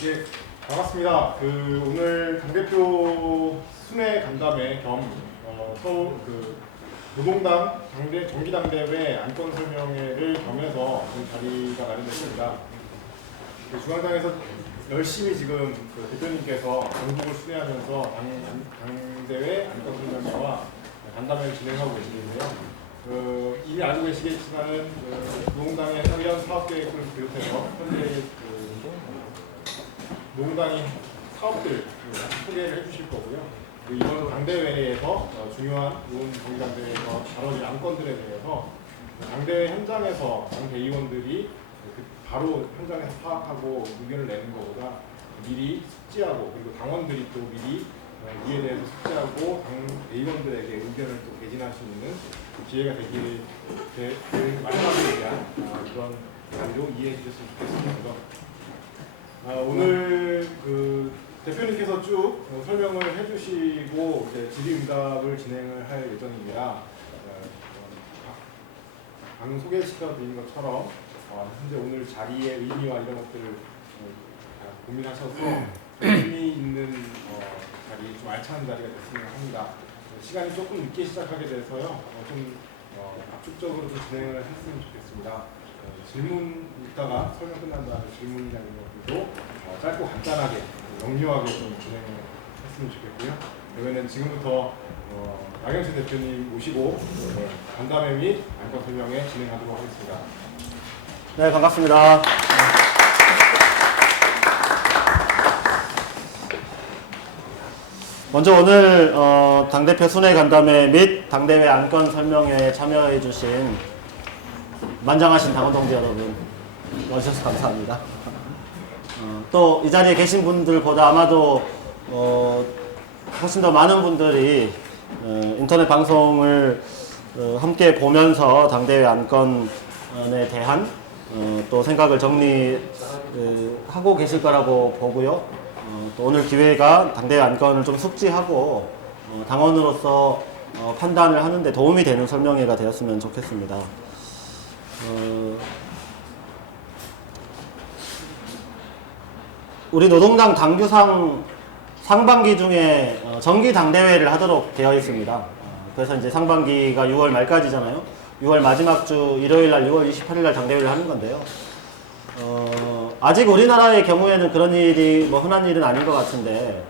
예, 반갑습니다. 오늘 당대표 순회 간담회 겸 서울 노동당 정기당대회 안건 설명회를 겸해서 자리가 마련됐습니다. 중앙당에서 열심히 지금 대표님께서 전국을 순회하면서 당대회 안건 설명회와 간담회를 진행하고 계시는데요. 이미 알고 계시겠지만은 노동당의 상연 사업계획을 비롯해서 현재 노동당이 사업들 소개를 해주실 거고요. 이번 당대회에서 중요한 정기당대회에서 다뤄질 안건들에 대해서 당대회 현장에서 당 대의원들이 바로 현장에서 파악하고 의견을 내는 것보다 미리 숙지하고, 그리고 당원들이 또 미리 이에 대해서 숙지하고 당 대의원들에게 의견을 또 개진할 수 있는 기회가 되기를 마련하기 위한 그런 자리로 이해해 주셨으면 좋겠습니다. 오늘 대표님께서 쭉 설명을 해주시고 이제 질의응답을 진행을 할 예정입니다. 방금 소개시켜드린 것처럼 현재 오늘 자리의 의미와 이런 것들을 고민하셔서 의미 있는 자리, 좀 알찬 자리가 됐으면 합니다. 시간이 조금 늦게 시작하게 돼서요, 좀 압축적으로 좀 진행을 했으면 좋겠습니다. 질문 이따가 설명 끝난 다음에 질문이나 이런 것들도 짧고 간단하게 영유하게 좀 진행을 했으면 좋겠고요. 그러면 지금부터 나경철 대표님 모시고 간담회 및 안건 설명회 진행하도록 하겠습니다. 네, 반갑습니다. 먼저 오늘 당대표 순회 간담회 및 당대회 안건 설명회에 참여해 주신 만장하신 당원 동지 여러분, 와주셔서 감사합니다. 또 이 자리에 계신 분들보다 아마도 훨씬 더 많은 분들이 인터넷 방송을 함께 보면서 당대회 안건에 대한 또 생각을 정리하고 계실 거라고 보고요. 또 오늘 기회가 당대회 안건을 좀 숙지하고 당원으로서 판단을 하는데 도움이 되는 설명회가 되었으면 좋겠습니다. 우리 노동당 당규상 상반기 중에 정기 당대회를 하도록 되어 있습니다. 그래서 이제 상반기가 6월 말까지잖아요. 6월 마지막 주 일요일 날 6월 28일 날 당대회를 하는 건데요. 아직 우리나라의 경우에는 그런 일이 흔한 일은 아닌 것 같은데,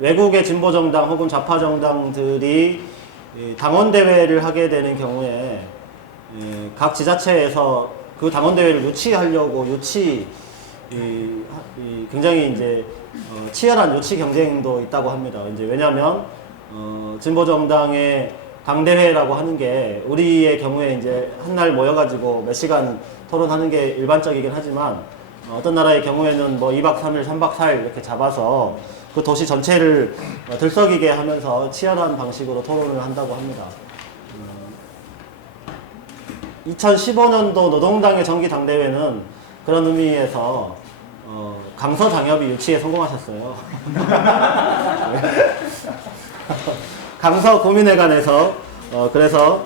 외국의 진보정당 혹은 좌파정당들이 당원대회를 하게 되는 경우에 각 지자체에서 그 당원대회를 유치하려고 굉장히 이제 치열한 유치 경쟁도 있다고 합니다. 이제 왜냐하면 진보정당의 당대회라고 하는 게 우리의 경우에 이제 한날 모여가지고 몇 시간 토론하는 게 일반적이긴 하지만 어떤 나라의 경우에는 2박 3일, 3박 4일 이렇게 잡아서 그 도시 전체를 들썩이게 하면서 치열한 방식으로 토론을 한다고 합니다. 2015년도 노동당의 정기 당대회는 그런 의미에서 강서장협이 유치에 성공하셨어요. 강서구민회관에서 그래서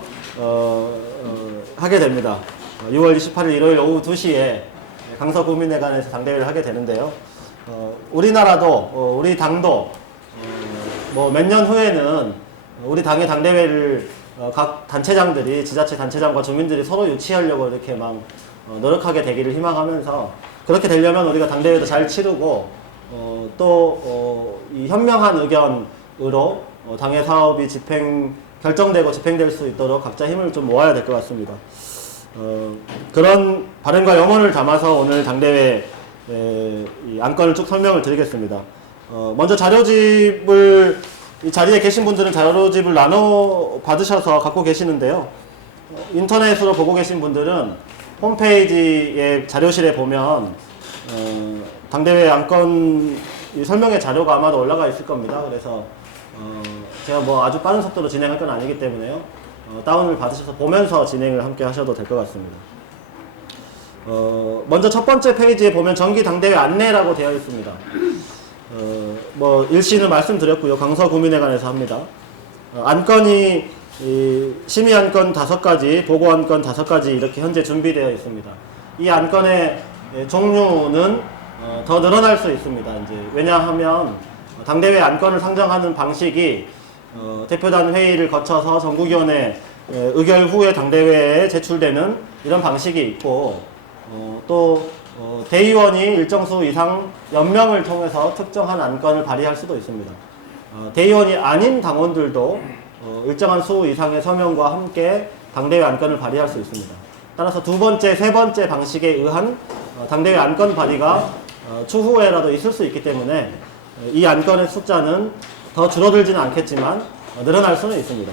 하게 됩니다. 6월 28일 일요일 오후 2시에 강서구민회관에서 당대회를 하게 되는데요. 우리나라도 우리 당도 몇 년 후에는 우리 당의 당대회를 각 단체장들이, 지자체 단체장과 주민들이 서로 유치하려고 이렇게 막 노력하게 되기를 희망하면서, 그렇게 되려면 우리가 당대회도 잘 치르고 또 이 현명한 의견으로 당의 사업이 결정되고 집행될 수 있도록 각자 힘을 좀 모아야 될 것 같습니다. 그런 바람과 염원을 담아서 오늘 당대회 이 안건을 쭉 설명을 드리겠습니다. 먼저 자료집을, 이 자리에 계신 분들은 자료집을 나눠 받으셔서 갖고 계시는데요. 인터넷으로 보고 계신 분들은 홈페이지에 자료실에 보면 당대회 안건 설명의 자료가 아마도 올라가 있을 겁니다. 그래서 제가 아주 빠른 속도로 진행할 건 아니기 때문에요. 다운을 받으셔서 보면서 진행을 함께 하셔도 될 것 같습니다. 먼저 첫 번째 페이지에 보면 정기 당대회 안내라고 되어 있습니다. 일시는 말씀드렸고요. 강서구민회관에서 합니다. 안건이 심의안건 5가지, 보고안건 5가지 이렇게 현재 준비되어 있습니다. 이 안건의 종류는 더 늘어날 수 있습니다. 이제 왜냐하면 당대회 안건을 상정하는 방식이 대표단 회의를 거쳐서 전국위원회 의결 후에 당대회에 제출되는 이런 방식이 있고 또 대의원이 일정 수 이상 연명을 통해서 특정한 안건을 발의할 수도 있습니다. 대의원이 아닌 당원들도 일정한 수 이상의 서명과 함께 당대회 안건을 발의할 수 있습니다. 따라서 두 번째, 세 번째 방식에 의한 당대회 안건 발의가 추후에라도 있을 수 있기 때문에 이 안건의 숫자는 더 줄어들지는 않겠지만 늘어날 수는 있습니다.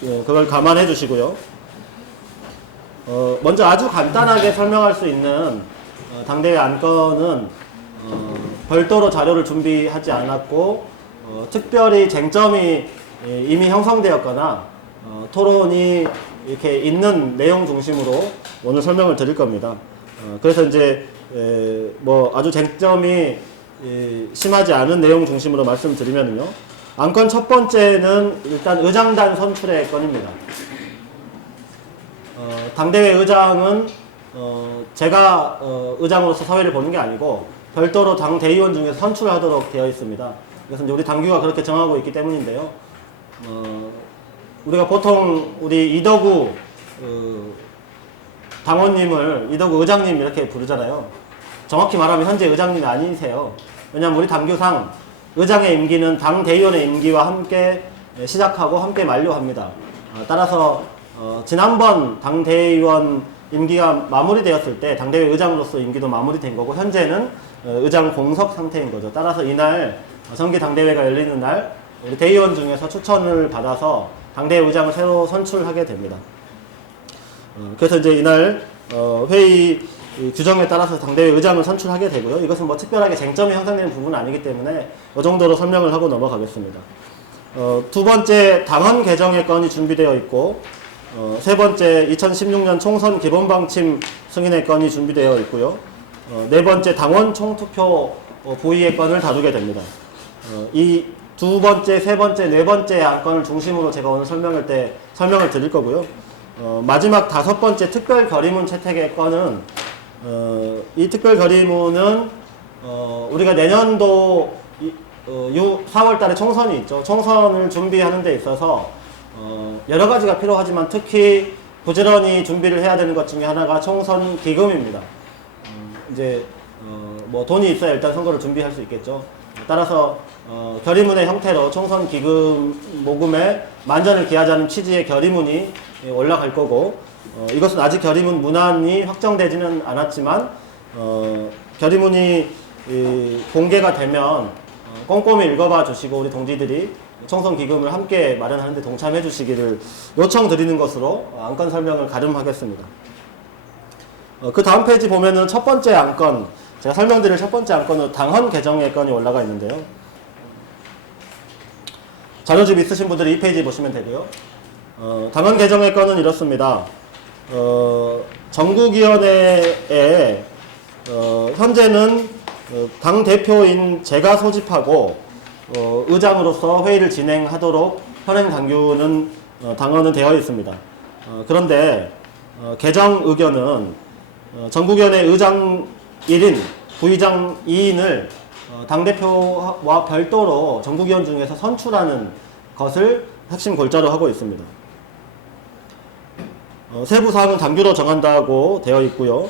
그걸 감안해 주시고요. 먼저 아주 간단하게 설명할 수 있는 당대회 안건은 별도로 자료를 준비하지 않았고 특별히 쟁점이 이미 형성되었거나 토론이 이렇게 있는 내용 중심으로 오늘 설명을 드릴 겁니다. 그래서 이제 뭐 아주 쟁점이 심하지 않은 내용 중심으로 말씀드리면요. 안건 첫 번째는 일단 의장단 선출의 건입니다. 당대회 의장은 제가 의장으로서 사회를 보는 게 아니고 별도로 당 대의원 중에서 선출하도록 되어 있습니다. 그래서 이제 우리 당규가 그렇게 정하고 있기 때문인데요. 우리가 보통 우리 이덕우 당원님을 이덕우 의장님 이렇게 부르잖아요. 정확히 말하면 현재 의장님이 아니세요. 왜냐하면 우리 당규상 의장의 임기는 당 대의원의 임기와 함께 시작하고 함께 만료합니다. 따라서 지난번 당 대의원 임기가 마무리되었을 때 당대회 의장으로서 임기도 마무리된 거고 현재는 의장 공석 상태인 거죠. 따라서 이날 정기 당대회가 열리는 날 우리 대의원 중에서 추천을 받아서 당대회 의장을 새로 선출하게 됩니다. 그래서 이제 이날 회의 규정에 따라서 당대회 의장을 선출하게 되고요. 이것은 뭐 특별하게 쟁점이 형성되는 부분은 아니기 때문에 이 정도로 설명을 하고 넘어가겠습니다. 두 번째 당헌 개정의 건이 준비되어 있고 세 번째 2016년 총선 기본방침 승인의 건이 준비되어 있고요. 네 번째 당원 총투표 보위의 건을 다루게 됩니다. 이 두 번째, 세 번째, 네 번째 안건을 중심으로 제가 오늘 설명을 드릴 거고요. 마지막 다섯 번째 특별 결의문 채택의 건은 이 특별 결의문은 우리가 내년도 4월 달에 총선이 있죠. 총선을 준비하는 데 있어서 여러 가지가 필요하지만 특히 부지런히 준비를 해야 되는 것 중에 하나가 총선 기금입니다. 이제 뭐 돈이 있어야 일단 선거를 준비할 수 있겠죠. 따라서 결의문의 형태로 총선 기금 모금에 만전을 기하자는 취지의 결의문이 올라갈 거고 이것은 아직 결의문 문안이 확정되지는 않았지만 결의문이 공개가 되면 꼼꼼히 읽어봐 주시고 우리 동지들이 총선 기금을 함께 마련하는 데 동참해 주시기를 요청드리는 것으로 안건 설명을 가름하겠습니다. 그 다음 페이지 보면은 첫 번째 안건, 제가 설명드릴 첫 번째 안건은 당헌 개정의 건이 올라가 있는데요. 자료집 있으신 분들이 이 페이지 보시면 되고요. 당헌 개정의 건은 이렇습니다. 전국위원회에 현재는 당 대표인 제가 소집하고 의장으로서 회의를 진행하도록 현행 당규는 당헌은 되어 있습니다. 그런데 개정 의견은 전국위원회 의장 1인, 부의장 2인을 당대표와 별도로 전국위원 중에서 선출하는 것을 핵심 골자로 하고 있습니다. 세부 사항은 당규로 정한다고 되어 있고요.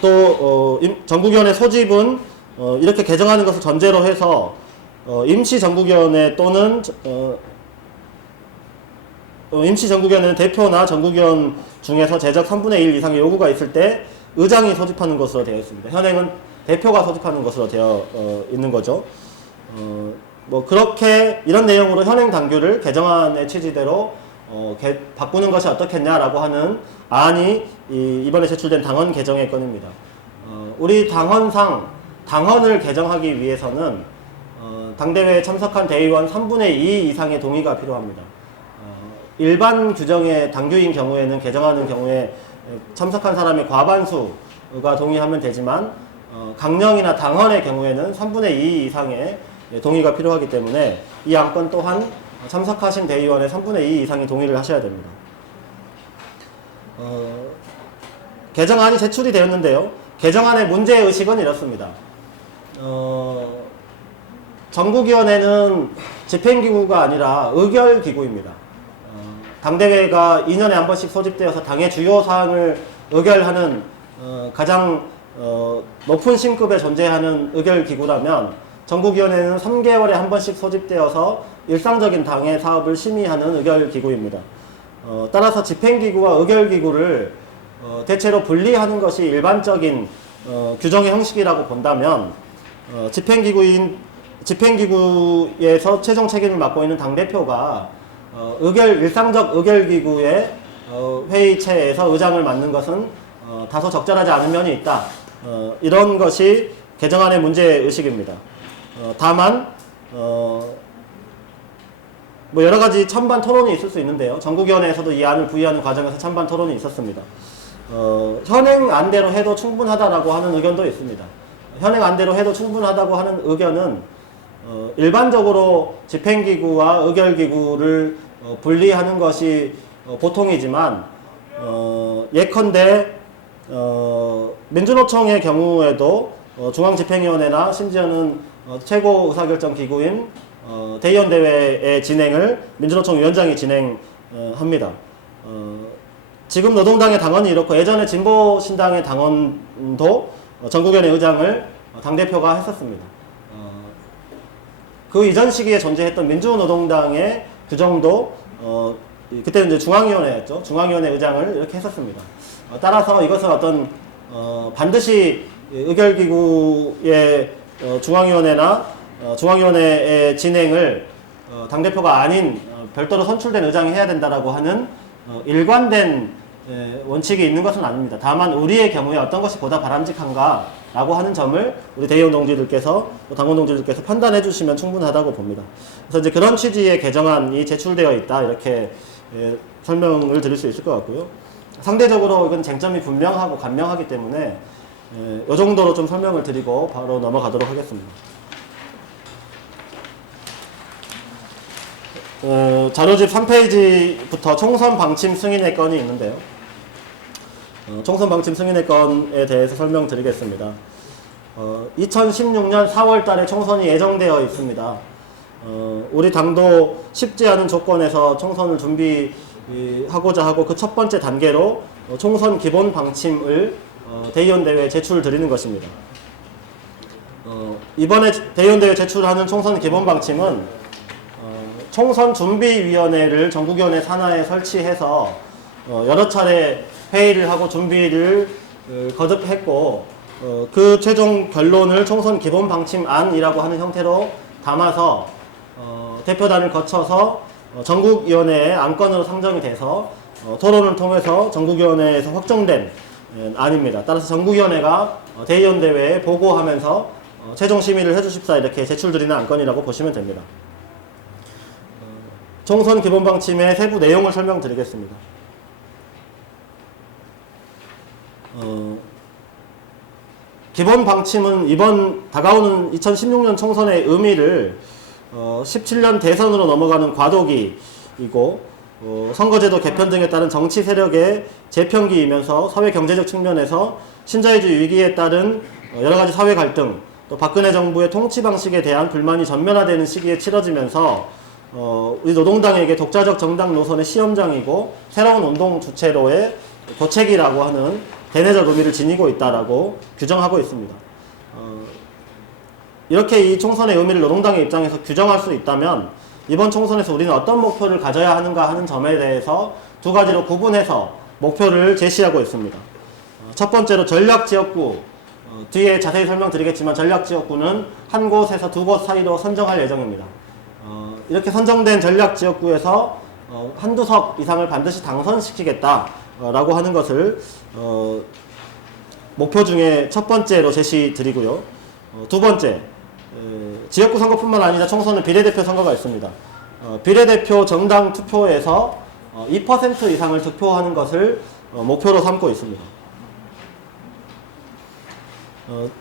또 전국위원회 소집은 이렇게 개정하는 것을 전제로 해서 임시 전국위원회 또는 임시 전국위원회는 대표나 전국위원 중에서 제적 3분의 1 이상의 요구가 있을 때 의장이 소집하는 것으로 되어 있습니다. 현행은 대표가 소집하는 것으로 되어 있는 거죠. 뭐 그렇게 이런 내용으로 현행 당규를 개정안의 취지대로 바꾸는 것이 어떻겠냐라고 하는 안이 이번에 제출된 당헌 개정의 건입니다. 우리 당헌상 당헌을 개정하기 위해서는 당대회에 참석한 대의원 3분의 2 이상의 동의가 필요합니다. 일반 규정의 당규인 경우에는 개정하는 경우에 참석한 사람의 과반수가 동의하면 되지만 강령이나 당헌의 경우에는 3분의 2 이상의 동의가 필요하기 때문에 이 안건 또한 참석하신 대의원의 3분의 2 이상의 동의를 하셔야 됩니다. 개정안이 제출이 되었는데요. 개정안의 문제의식은 이렇습니다. 전국위원회는 집행기구가 아니라 의결기구입니다. 당대회가 2년에 한 번씩 소집되어서 당의 주요 사항을 의결하는 가장 높은 신급에 존재하는 의결기구라면 전국위원회는 3개월에 한 번씩 소집되어서 일상적인 당의 사업을 심의하는 의결기구입니다. 따라서 집행기구와 의결기구를 대체로 분리하는 것이 일반적인 규정의 형식이라고 본다면 집행기구에서 최종 책임을 맡고 있는 당대표가 일상적 의결기구의 회의체에서 의장을 맡는 것은 다소 적절하지 않은 면이 있다. 이런 것이 개정안의 문제의식입니다. 다만 뭐 여러 가지 찬반 토론이 있을 수 있는데요. 전국위원회에서도 이 안을 부의하는 과정에서 찬반 토론이 있었습니다. 현행 안대로 해도 충분하다라고 하는 의견도 있습니다. 현행 안대로 해도 충분하다고 하는 의견은 일반적으로 집행기구와 의결기구를 분리하는 것이 보통이지만 예컨대 민주노총의 경우에도 중앙집행위원회나 심지어는 최고 의사결정기구인 대의원대회의 진행을 민주노총 위원장이 진행합니다. 지금 노동당의 당원이 이렇고 예전에 진보신당의 당원도 전국위원회 의장을 당대표가 했었습니다. 그 이전 시기에 존재했던 민주노동당의 규정도 그때는 이제 중앙위원회였죠. 중앙위원회 의장을 이렇게 했었습니다. 따라서 이것은 어떤 반드시 의결기구의 중앙위원회나 중앙위원회의 진행을 당대표가 아닌 별도로 선출된 의장이 해야 된다라고 하는 일관된 원칙이 있는 것은 아닙니다. 다만 우리의 경우에 어떤 것이 보다 바람직한가라고 하는 점을 우리 대의원 동지들께서 당원 동지들께서 판단해 주시면 충분하다고 봅니다. 그래서 이제 그런 취지의 개정안이 제출되어 있다 이렇게 설명을 드릴 수 있을 것 같고요. 상대적으로 이건 쟁점이 분명하고 간명하기 때문에 이 정도로 좀 설명을 드리고 바로 넘어가도록 하겠습니다. 자료집 3페이지부터 총선 방침 승인의 건이 있는데요. 총선 방침 승인의 건에 대해서 설명드리겠습니다. 2016년 4월 달에 총선이 예정되어 있습니다. 우리 당도 쉽지 않은 조건에서 총선을 준비하고자 하고 그 첫 번째 단계로 총선 기본 방침을 대의원대회에 제출드리는 것입니다. 이번에 대의원대회에 제출하는 총선 기본 방침은 총선준비위원회를 전국위원회 산하에 설치해서 여러 차례 회의를 하고 준비를 거듭했고 그 최종 결론을 총선 기본 방침안이라고 하는 형태로 담아서 대표단을 거쳐서 전국위원회의 안건으로 상정이 돼서 토론을 통해서 전국위원회에서 확정된 안입니다. 따라서 전국위원회가 대의원대회에 보고하면서 최종 심의를 해주십사 이렇게 제출드리는 안건이라고 보시면 됩니다. 총선 기본 방침의 세부 내용을 설명드리겠습니다. 기본 방침은 이번 다가오는 2016년 총선의 의미를 17년 대선으로 넘어가는 과도기이고 선거제도 개편 등에 따른 정치 세력의 재편기이면서 사회 경제적 측면에서 신자유주의 위기에 따른 여러 가지 사회 갈등, 또 박근혜 정부의 통치 방식에 대한 불만이 전면화되는 시기에 치러지면서 우리 노동당에게 독자적 정당 노선의 시험장이고 새로운 운동 주체로의 도책이라고 하는 대내적 의미를 지니고 있다라고 규정하고 있습니다. 이렇게 이 총선의 의미를 노동당의 입장에서 규정할 수 있다면 이번 총선에서 우리는 어떤 목표를 가져야 하는가 하는 점에 대해서 두 가지로 구분해서 목표를 제시하고 있습니다. 첫 번째로 전략지역구, 뒤에 자세히 설명드리겠지만 전략지역구는 한 곳에서 두 곳 사이로 선정할 예정입니다. 이렇게 선정된 전략지역구에서 한두 석 이상을 반드시 당선시키겠다라고 하는 것을 목표 중에 첫 번째로 제시드리고요. 두 번째, 지역구 선거뿐만 아니라 총선은 비례대표 선거가 있습니다. 비례대표 정당 투표에서 2% 이상을 득표하는 것을 목표로 삼고 있습니다.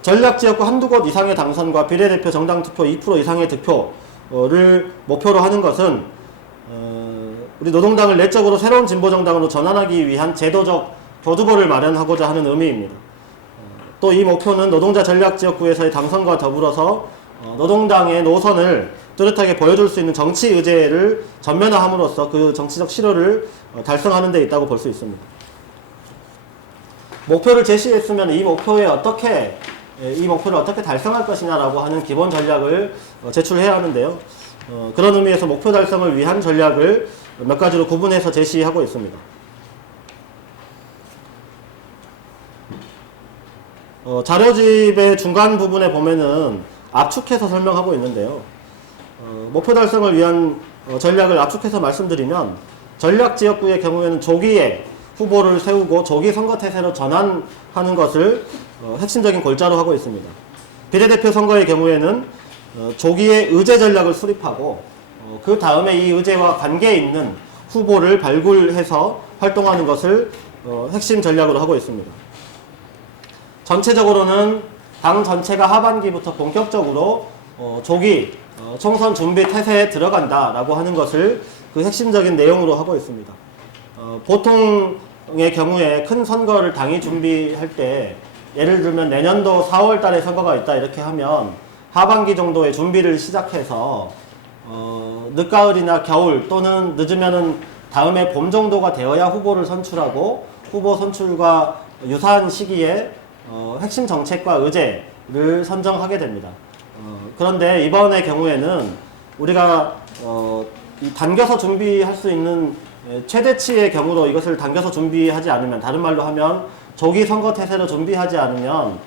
전략지역구 한두 곳 이상의 당선과 비례대표 정당 투표 2% 이상의 득표를 목표로 하는 것은 우리 노동당을 내적으로 새로운 진보정당으로 전환하기 위한 제도적 교두보를 마련하고자 하는 의미입니다. 또 이 목표는 노동자 전략지역구에서의 당선과 더불어서 노동당의 노선을 뚜렷하게 보여줄 수 있는 정치 의제를 전면화함으로써 그 정치적 실효를 달성하는 데 있다고 볼 수 있습니다. 목표를 제시했으면 이 목표를 어떻게 달성할 것이냐라고 하는 기본 전략을 제출해야 하는데요. 그런 의미에서 목표 달성을 위한 전략을 몇 가지로 구분해서 제시하고 있습니다. 자료집의 중간 부분에 보면은 압축해서 설명하고 있는데요. 목표 달성을 위한 전략을 압축해서 말씀드리면 전략지역구의 경우에는 조기에 후보를 세우고 조기 선거태세로 전환하는 것을 핵심적인 골자로 하고 있습니다. 비례대표 선거의 경우에는 조기에 의제 전략을 수립하고 그 다음에 이 의제와 관계 있는 후보를 발굴해서 활동하는 것을 핵심 전략으로 하고 있습니다. 전체적으로는 당 전체가 하반기부터 본격적으로 조기 총선 준비 태세에 들어간다라고 하는 것을 그 핵심적인 내용으로 하고 있습니다. 보통의 경우에 큰 선거를 당이 준비할 때 예를 들면 내년도 4월 달에 선거가 있다 이렇게 하면 하반기 정도에 준비를 시작해서 늦가을이나 겨울 또는 늦으면은 다음에 봄 정도가 되어야 후보를 선출하고 후보 선출과 유사한 시기에 핵심 정책과 의제를 선정하게 됩니다. 그런데 이번의 경우에는 우리가 이 당겨서 준비할 수 있는 최대치의 경우로 이것을 당겨서 준비하지 않으면, 다른 말로 하면 조기 선거 태세로 준비하지 않으면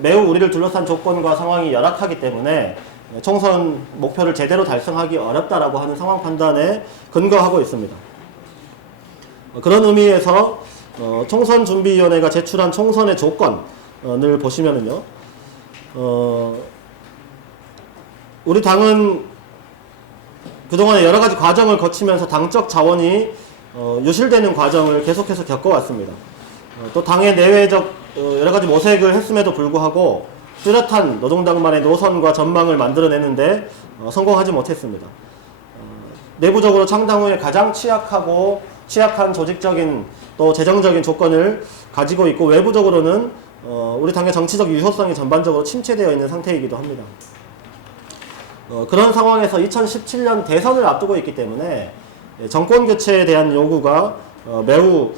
매우 우리를 둘러싼 조건과 상황이 열악하기 때문에 총선 목표를 제대로 달성하기 어렵다라고 하는 상황 판단에 근거하고 있습니다. 그런 의미에서 총선준비위원회가 제출한 총선의 조건을 보시면은요, 우리 당은 그동안에 여러 가지 과정을 거치면서 당적 자원이 유실되는 과정을 계속해서 겪어왔습니다. 또 당의 내외적 여러 가지 모색을 했음에도 불구하고 뚜렷한 노동당만의 노선과 전망을 만들어내는데 성공하지 못했습니다. 내부적으로 창당 후에 가장 취약한 조직적인 또 재정적인 조건을 가지고 있고, 외부적으로는 우리 당의 정치적 유효성이 전반적으로 침체되어 있는 상태이기도 합니다. 그런 상황에서 2017년 대선을 앞두고 있기 때문에 정권 교체에 대한 요구가 매우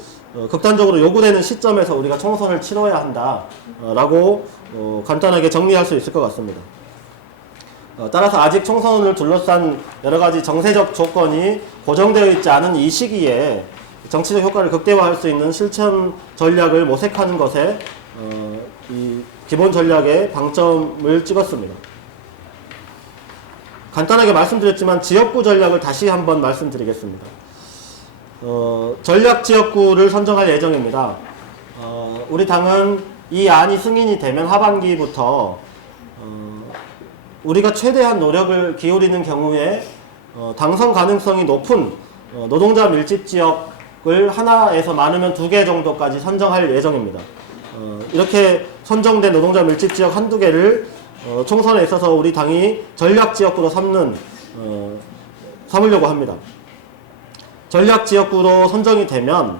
극단적으로 요구되는 시점에서 우리가 총선을 치러야 한다라고 간단하게 정리할 수 있을 것 같습니다. 따라서 아직 총선을 둘러싼 여러 가지 정세적 조건이 고정되어 있지 않은 이 시기에 정치적 효과를 극대화할 수 있는 실천 전략을 모색하는 것에 이 기본 전략에 방점을 찍었습니다. 간단하게 말씀드렸지만 지역구 전략을 다시 한번 말씀드리겠습니다. 전략 지역구를 선정할 예정입니다. 우리 당은 이 안이 승인이 되면 하반기부터 우리가 최대한 노력을 기울이는 경우에 당선 가능성이 높은 노동자 밀집 지역을 하나에서 많으면 2개 정도까지 선정할 예정입니다. 이렇게 선정된 노동자 밀집 지역 한두 개를 총선에 있어서 우리 당이 전략 지역구로 삼으려고 합니다. 전략 지역구로 선정이 되면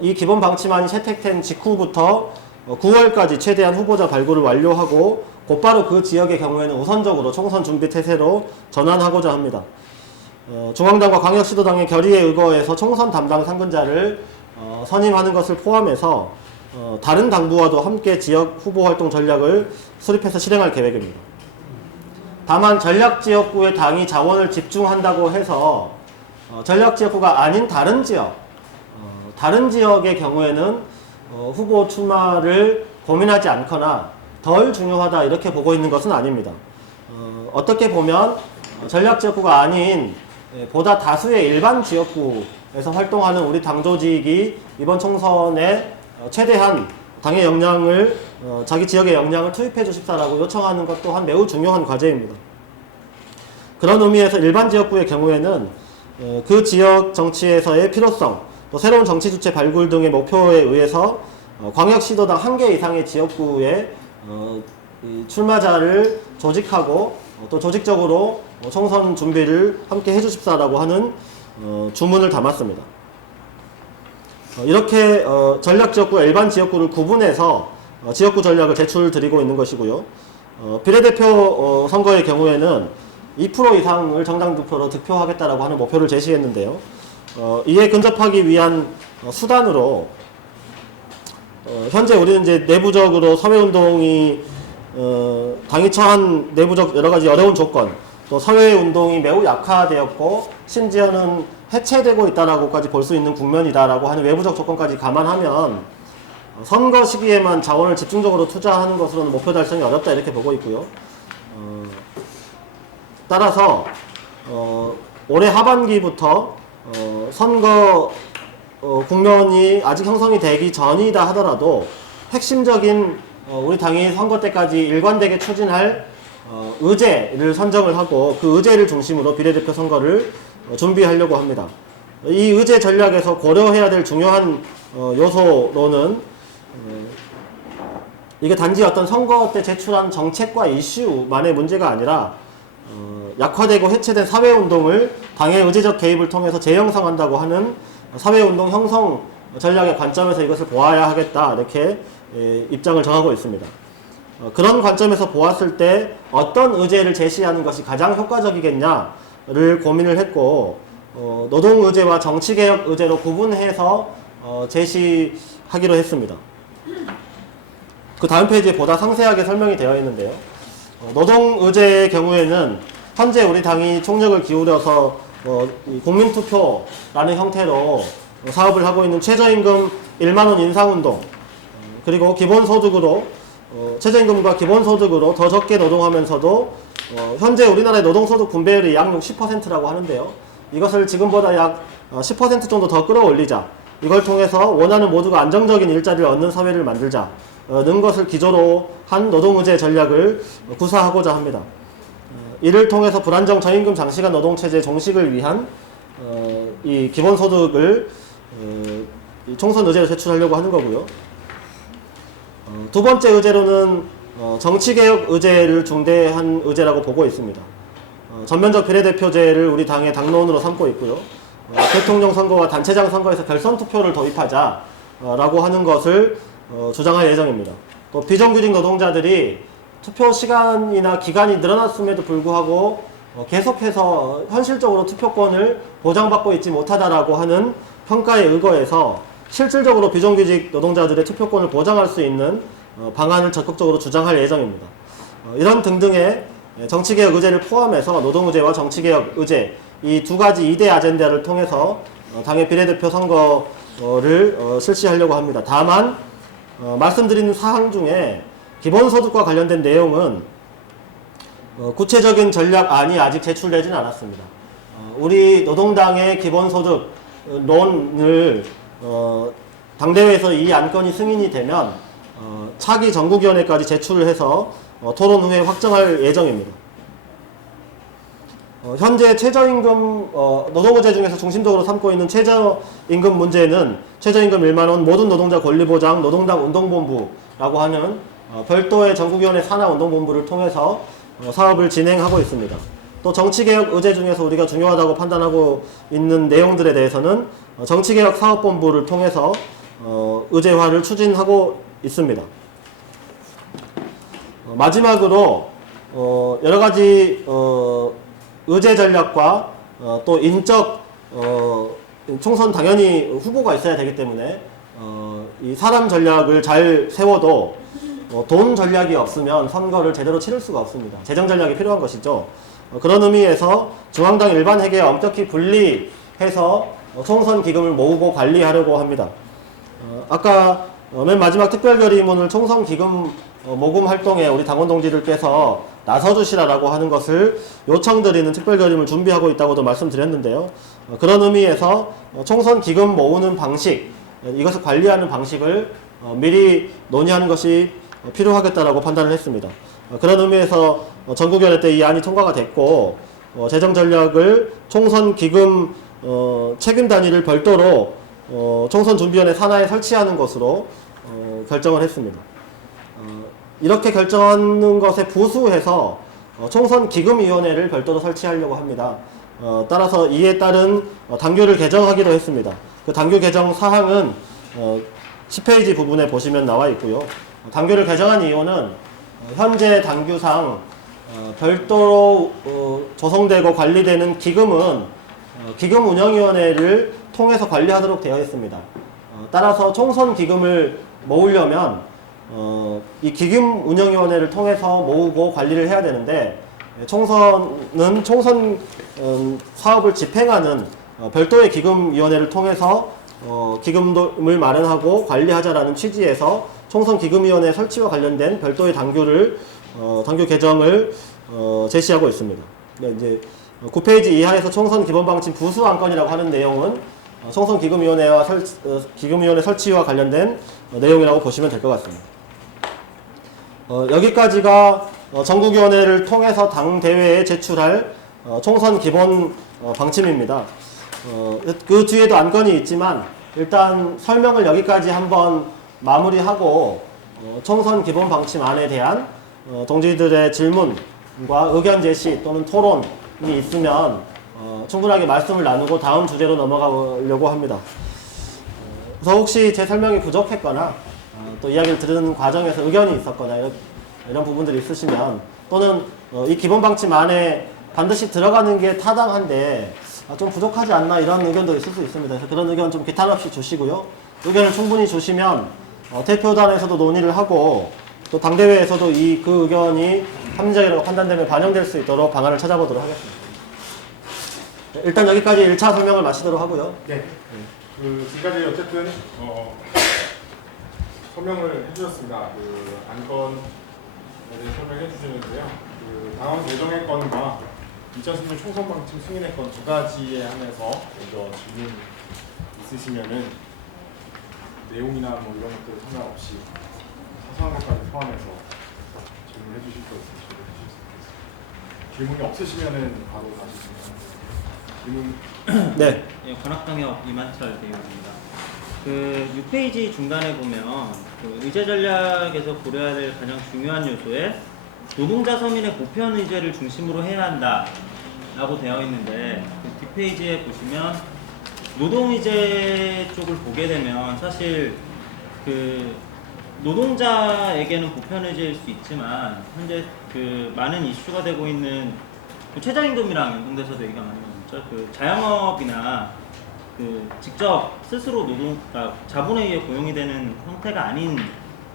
이 기본 방침안이 채택된 직후부터 9월까지 최대한 후보자 발굴을 완료하고 곧바로 그 지역의 경우에는 우선적으로 총선 준비 태세로 전환하고자 합니다. 중앙당과 광역시도당의 결의에 의거해서 총선 담당 상근자를 선임하는 것을 포함해서 다른 당부와도 함께 지역 후보 활동 전략을 수립해서 실행할 계획입니다. 다만 전략지역구에 당이 자원을 집중한다고 해서 전략지역구가 아닌 다른 지역의 경우에는 후보 출마를 고민하지 않거나 덜 중요하다 이렇게 보고 있는 것은 아닙니다. 어떻게 보면 전략지역구가 아닌 보다 다수의 일반 지역구에서 활동하는 우리 당 조직이 이번 총선에 최대한 당의 역량을 자기 지역의 역량을 투입해 주십사라고 요청하는 것 또한 매우 중요한 과제입니다. 그런 의미에서 일반 지역구의 경우에는 그 지역 정치에서의 필요성, 또 새로운 정치 주체 발굴 등의 목표에 의해서 광역시도당 1개 이상의 지역구에 출마자를 조직하고 또 조직적으로 총선 준비를 함께 해주십사라고 하는 주문을 담았습니다. 이렇게 전략지역구와 일반 지역구를 구분해서 지역구 전략을 제출드리고 있는 것이고요. 비례대표 선거의 경우에는 2% 이상을 정당 득표로 득표하겠다라고 하는 목표를 제시했는데요. 이에 근접하기 위한 수단으로 현재 우리는 이제 내부적으로 사회운동이 당이 처한 내부적 여러 가지 어려운 조건, 또 사회운동이 매우 약화되었고 심지어는 해체되고 있다라고까지 볼 수 있는 국면이다라고 하는 외부적 조건까지 감안하면 선거 시기에만 자원을 집중적으로 투자하는 것으로는 목표 달성이 어렵다 이렇게 보고 있고요. 따라서 올해 하반기부터 선거 국면이 아직 형성이 되기 전이다 하더라도 핵심적인 우리 당이 선거 때까지 일관되게 추진할 의제를 선정을 하고 그 의제를 중심으로 비례대표 선거를 준비하려고 합니다. 이 의제 전략에서 고려해야 될 중요한 요소로는 이게 단지 어떤 선거 때 제출한 정책과 이슈만의 문제가 아니라 약화되고 해체된 사회운동을 당의 의제적 개입을 통해서 재형성한다고 하는 사회운동 형성 전략의 관점에서 이것을 보아야 하겠다 이렇게 입장을 정하고 있습니다. 그런 관점에서 보았을 때 어떤 의제를 제시하는 것이 가장 효과적이겠냐를 고민을 했고 노동의제와 정치개혁 의제로 구분해서 제시하기로 했습니다. 그 다음 페이지에 보다 상세하게 설명이 되어 있는데요. 노동의제의 경우에는 현재 우리 당이 총력을 기울여서 국민투표라는 형태로 사업을 하고 있는 최저임금 1만원 인상운동, 그리고 기본소득으로 최저임금과 기본소득으로 더 적게 노동하면서도 현재 우리나라의 노동소득 분배율이 약 60%라고 하는데요. 이것을 지금보다 약 10% 정도 더 끌어올리자, 이걸 통해서 원하는 모두가 안정적인 일자리를 얻는 사회를 만들자는 것을 기조로 한 노동의제 전략을 구사하고자 합니다. 이를 통해서 불안정 저임금 장시간 노동체제 종식을 위한 이 기본소득을 총선 의제로 제출하려고 하는 거고요. 두 번째 의제로는 정치개혁 의제를 중대한 의제라고 보고 있습니다. 전면적 비례대표제를 우리 당의 당론으로 삼고 있고요. 대통령 선거와 단체장 선거에서 결선 투표를 도입하자라고 하는 것을 주장할 예정입니다. 또 비정규직 노동자들이 투표 시간이나 기간이 늘어났음에도 불구하고 계속해서 현실적으로 투표권을 보장받고 있지 못하다라고 하는 평가에 의거해서 실질적으로 비정규직 노동자들의 투표권을 보장할 수 있는 방안을 적극적으로 주장할 예정입니다. 이런 등등의 정치개혁 의제를 포함해서 노동의제와 정치개혁 의제, 이 두 가지 2대 아젠다를 통해서 당의 비례대표 선거를 실시하려고 합니다. 다만 말씀드린 사항 중에 기본소득과 관련된 내용은 구체적인 전략안이 아직 제출되지는 않았습니다. 우리 노동당의 기본소득론을 당대회에서 이 안건이 승인이 되면 차기 전국위원회까지 제출을 해서 토론 후에 확정할 예정입니다. 현재 최저임금 노동의제 중에서 중심적으로 삼고 있는 최저임금 문제는 최저임금 1만원 모든 노동자 권리보장 노동당 운동본부라고 하는 별도의 전국위원회 산하 운동본부를 통해서 사업을 진행하고 있습니다. 또 정치개혁 의제 중에서 우리가 중요하다고 판단하고 있는 내용들에 대해서는 정치개혁 사업본부를 통해서 의제화를 추진하고 있습니다. 마지막으로 여러가지 의제 전략과 또 인적 총선 당연히 후보가 있어야 되기 때문에 이 사람 전략을 잘 세워도 돈 전략이 없으면 선거를 제대로 치를 수가 없습니다. 재정 전략이 필요한 것이죠. 그런 의미에서 중앙당 일반 회계와 엄격히 분리해서 총선 기금을 모으고 관리하려고 합니다. 아까 맨 마지막 특별결의문을 총선 기금 모금 활동에 우리 당원 동지들께서 나서주시라라고 하는 것을 요청드리는 특별결의문을 준비하고 있다고도 말씀드렸는데요. 그런 의미에서 총선 기금 모으는 방식, 이것을 관리하는 방식을 미리 논의하는 것이 필요하겠다라고 판단을 했습니다. 그런 의미에서 전국위원회 때 이 안이 통과가 됐고 재정전략을 총선 기금 책임 단위를 별도로 총선준비위원회 산하에 설치하는 것으로 결정을 했습니다. 이렇게 결정하는 것에 부수해서 총선기금위원회를 별도로 설치하려고 합니다. 따라서 이에 따른 당규를 개정하기로 했습니다. 그 당규 개정 사항은 10페이지 부분에 보시면 나와 있고요. 당규를 개정한 이유는 현재 당규상 별도로 조성되고 관리되는 기금은 기금운영위원회를 통해서 관리하도록 되어 있습니다. 따라서 총선 기금을 모으려면 이 기금운영위원회를 통해서 모으고 관리를 해야 되는데, 총선은 총선 사업을 집행하는 별도의 기금위원회를 통해서 기금을 마련하고 관리하자라는 취지에서 총선 기금위원회 설치와 관련된 별도의 당규 개정을 제시하고 있습니다. 네, 이제 9페이지 이하에서 총선 기본방침 부수 안건이라고 하는 내용은 총선 기금위원회 설치와 관련된 내용이라고 보시면 될 것 같습니다. 여기까지가 전국위원회를 통해서 당대회에 제출할 총선 기본 방침입니다. 그 뒤에도 안건이 있지만 일단 설명을 여기까지 한번 마무리하고 총선 기본 방침안에 대한 동지들의 질문과 의견 제시 또는 토론이 있으면 충분하게 말씀을 나누고 다음 주제로 넘어가려고 합니다. 그래서 혹시 제 설명이 부족했거나 또 이야기를 들은 과정에서 의견이 있었거나 이런 부분들이 있으시면, 또는 이 기본 방침 안에 반드시 들어가는 게 타당한데 좀 부족하지 않나 이런 의견도 있을 수 있습니다. 그래서 그런 의견 좀 기탄 없이 주시고요. 의견을 충분히 주시면 대표단에서도 논의를 하고 또 당대회에서도 그 의견이 합리적이라고 판단되면 반영될 수 있도록 방안을 찾아보도록 하겠습니다. 일단 여기까지 1차 설명을 마치도록 하고요. 네. 지금까지 어쨌든 설명을 해주셨습니다. 안건에 대해 설명해 주시는데요. 당원 개정의 건과 2016 총선 방침 승인의 건 두 가지에 한해서 먼저 질문 있으시면은 내용이나 뭐 이런 것들 상관없이 사소한 것까지 포함해서 질문해 주실 거 있으시면 해주시겠습니다. 질문이 없으시면은 바로 다시 질문. 네. 예, 관악방역 이만철 대표입니다. 6페이지 중간에 보면 의제 전략에서 고려해야 될 가장 중요한 요소에 노동자 서민의 보편 의제를 중심으로 해야 한다 라고 되어 있는데, 뒷페이지에 보시면 노동 의제 쪽을 보게 되면 사실 노동자에게는 보편 의제일 수 있지만 현재 많은 이슈가 되고 있는 최저임금이랑 연동돼서도 얘기가 많이 나오죠. 자영업이나 직접 스스로 그러니까 자본에 의해 고용이 되는 형태가 아닌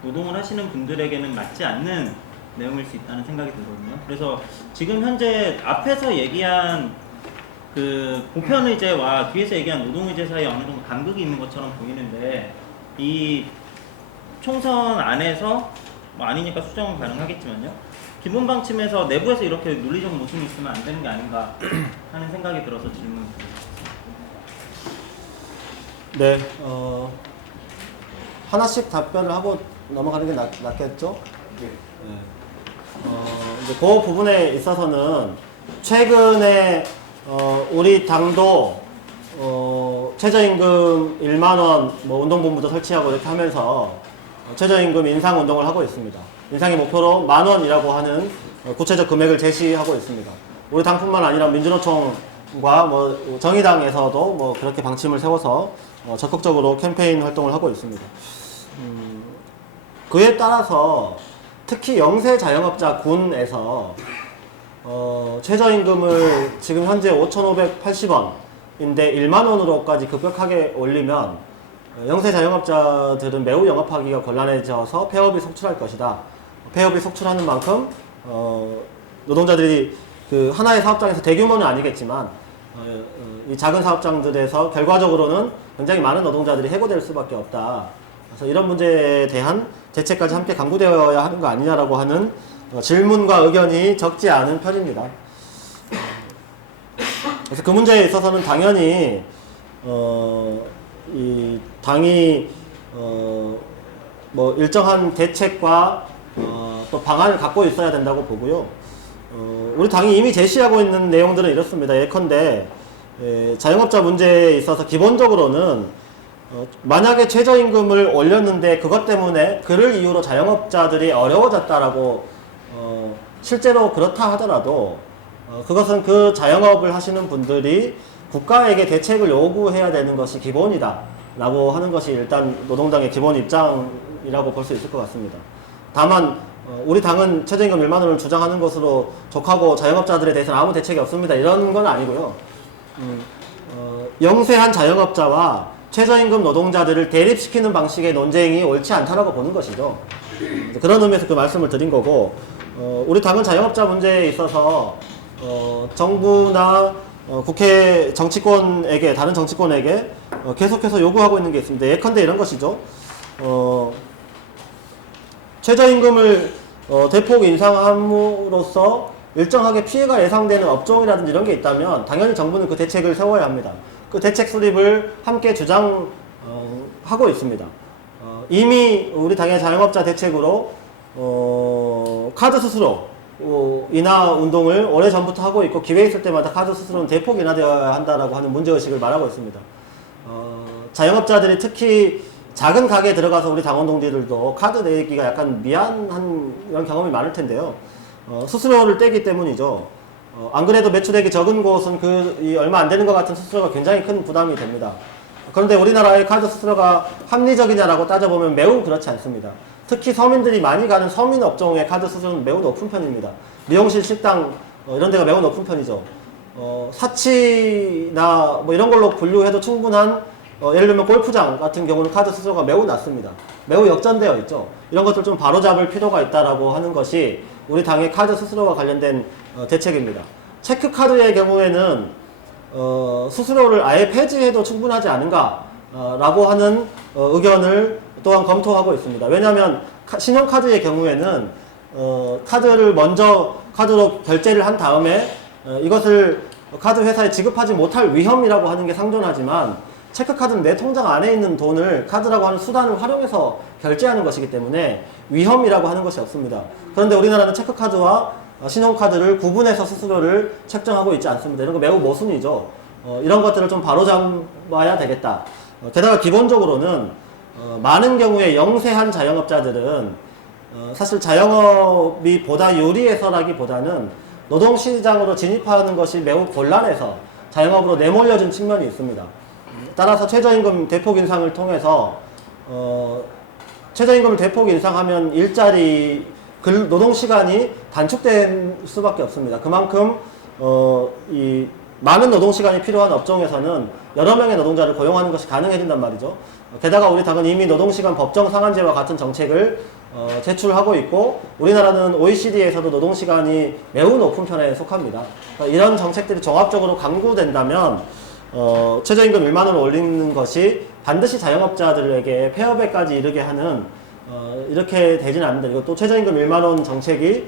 노동을 하시는 분들에게는 맞지 않는 내용일 수 있다는 생각이 들거든요. 그래서 지금 현재 앞에서 얘기한 보편 의제와 뒤에서 얘기한 노동 의제 사이에 어느 정도 간극이 있는 것처럼 보이는데, 이 총선 안에서 아니니까 수정은 가능하겠지만요. 기본 방침에서 내부에서 이렇게 논리적 모순이 있으면 안 되는 게 아닌가 하는 생각이 들어서 질문드립니다. 네, 하나씩 답변을 하고 넘어가는 게 낫겠죠? 네. 이제 그 부분에 있어서는 최근에 우리 당도 최저임금 1만원 운동본부도 설치하고 이렇게 하면서 최저임금 인상 운동을 하고 있습니다. 인상의 목표로 10,000원이라고 하는 구체적 금액을 제시하고 있습니다. 우리 당뿐만 아니라 민주노총과 정의당에서도 그렇게 방침을 세워서 적극적으로 캠페인 활동을 하고 있습니다. 그에 따라서 특히 영세 자영업자 군에서 최저임금을 지금 현재 5,580원인데 10,000원으로까지 급격하게 올리면 영세 자영업자들은 매우 영업하기가 곤란해져서 폐업이 속출할 것이다. 폐업이 속출하는 만큼 노동자들이 하나의 사업장에서 대규모는 아니겠지만 이 작은 사업장들에서 결과적으로는 굉장히 많은 노동자들이 해고될 수밖에 없다. 그래서 이런 문제에 대한 대책까지 함께 강구되어야 하는 거 아니냐라고 하는 질문과 의견이 적지 않은 편입니다. 그래서 그 문제에 있어서는 당연히 이 당이 일정한 대책과 또 방안을 갖고 있어야 된다고 보고요. 우리 당이 이미 제시하고 있는 내용들은 이렇습니다. 예컨대 자영업자 문제에 있어서 기본적으로는 만약에 최저임금을 올렸는데 그것 때문에 그를 이유로 자영업자들이 어려워졌다라고 실제로 그렇다 하더라도 그것은 그 자영업을 하시는 분들이 국가에게 대책을 요구해야 되는 것이 기본이다 라고 하는 것이 일단 노동당의 기본 입장이라고 볼 수 있을 것 같습니다. 다만 우리 당은 최저임금 1만 원을 주장하는 것으로 족하고 자영업자들에 대해서는 아무 대책이 없습니다. 이런 건 아니고요. 영세한 자영업자와 최저임금 노동자들을 대립시키는 방식의 논쟁이 옳지 않다라고 보는 것이죠. 그런 의미에서 그 말씀을 드린 거고, 우리 당은 자영업자 문제에 있어서 정부나 국회 정치권에게, 다른 정치권에게 계속해서 요구하고 있는 게 있습니다. 예컨대 이런 것이죠. 최저임금을 대폭 인상함으로써 일정하게 피해가 예상되는 업종이라든지 이런 게 있다면 당연히 정부는 그 대책을 세워야 합니다. 그 대책 수립을 함께 주장하고 있습니다. 이미 우리 당의 자영업자 대책으로 카드 수수료 인하 운동을 오래전부터 하고 있고, 기회 있을 때마다 카드 수수료는 대폭 인하되어야 한다라고 하는 문제의식을 말하고 있습니다. 자영업자들이 특히 작은 가게에 들어가서 우리 당원 동지들도 카드 내기가 약간 미안한 이런 경험이 많을 텐데요. 수수료를 떼기 때문이죠. 안 그래도 매출액이 적은 곳은 얼마 안 되는 것 같은 수수료가 굉장히 큰 부담이 됩니다. 그런데 우리나라의 카드 수수료가 합리적이냐라고 따져보면 매우 그렇지 않습니다. 특히 서민들이 많이 가는 서민 업종의 카드 수수료는 매우 높은 편입니다. 미용실, 식당 이런 데가 매우 높은 편이죠. 사치나 뭐 이런 걸로 분류해도 충분한 예를 들면 골프장 같은 경우는 카드 수수료가 매우 낮습니다. 매우 역전되어 있죠. 이런 것들 좀 바로잡을 필요가 있다라고 하는 것이 우리 당의 카드 수수료와 관련된 대책입니다. 체크카드의 경우에는 수수료를 아예 폐지해도 충분하지 않은가 라고 하는 의견을 또한 검토하고 있습니다. 왜냐하면 신용카드의 경우에는 카드를 먼저 카드로 결제를 한 다음에 이것을 카드 회사에 지급하지 못할 위험이라고 하는 게 상존하지만, 체크카드는 내 통장 안에 있는 돈을 카드라고 하는 수단을 활용해서 결제하는 것이기 때문에 위험이라고 하는 것이 없습니다. 그런데 우리나라는 체크카드와 신용카드를 구분해서 수수료를 책정하고 있지 않습니다. 이런 거 매우 모순이죠. 이런 것들을 좀 바로잡아야 되겠다. 게다가 기본적으로는 많은 경우에 영세한 자영업자들은 사실 자영업이 보다 유리해서라기보다는 노동시장으로 진입하는 것이 매우 곤란해서 자영업으로 내몰려진 측면이 있습니다. 따라서 최저임금 대폭 인상을 통해서 최저임금을 대폭 인상하면 일자리 노동시간이 단축될 수밖에 없습니다. 그만큼 이 많은 노동시간이 필요한 업종에서는 여러 명의 노동자를 고용하는 것이 가능해진단 말이죠. 게다가 우리 당은 이미 노동시간 법정 상한제와 같은 정책을 제출하고 있고, 우리나라는 OECD에서도 노동시간이 매우 높은 편에 속합니다. 그러니까 이런 정책들이 종합적으로 강구된다면 최저임금 1만 원을 올리는 것이 반드시 자영업자들에게 폐업에까지 이르게 하는 이렇게 되지는 않는다. 이거 또 최저임금 1만 원 정책이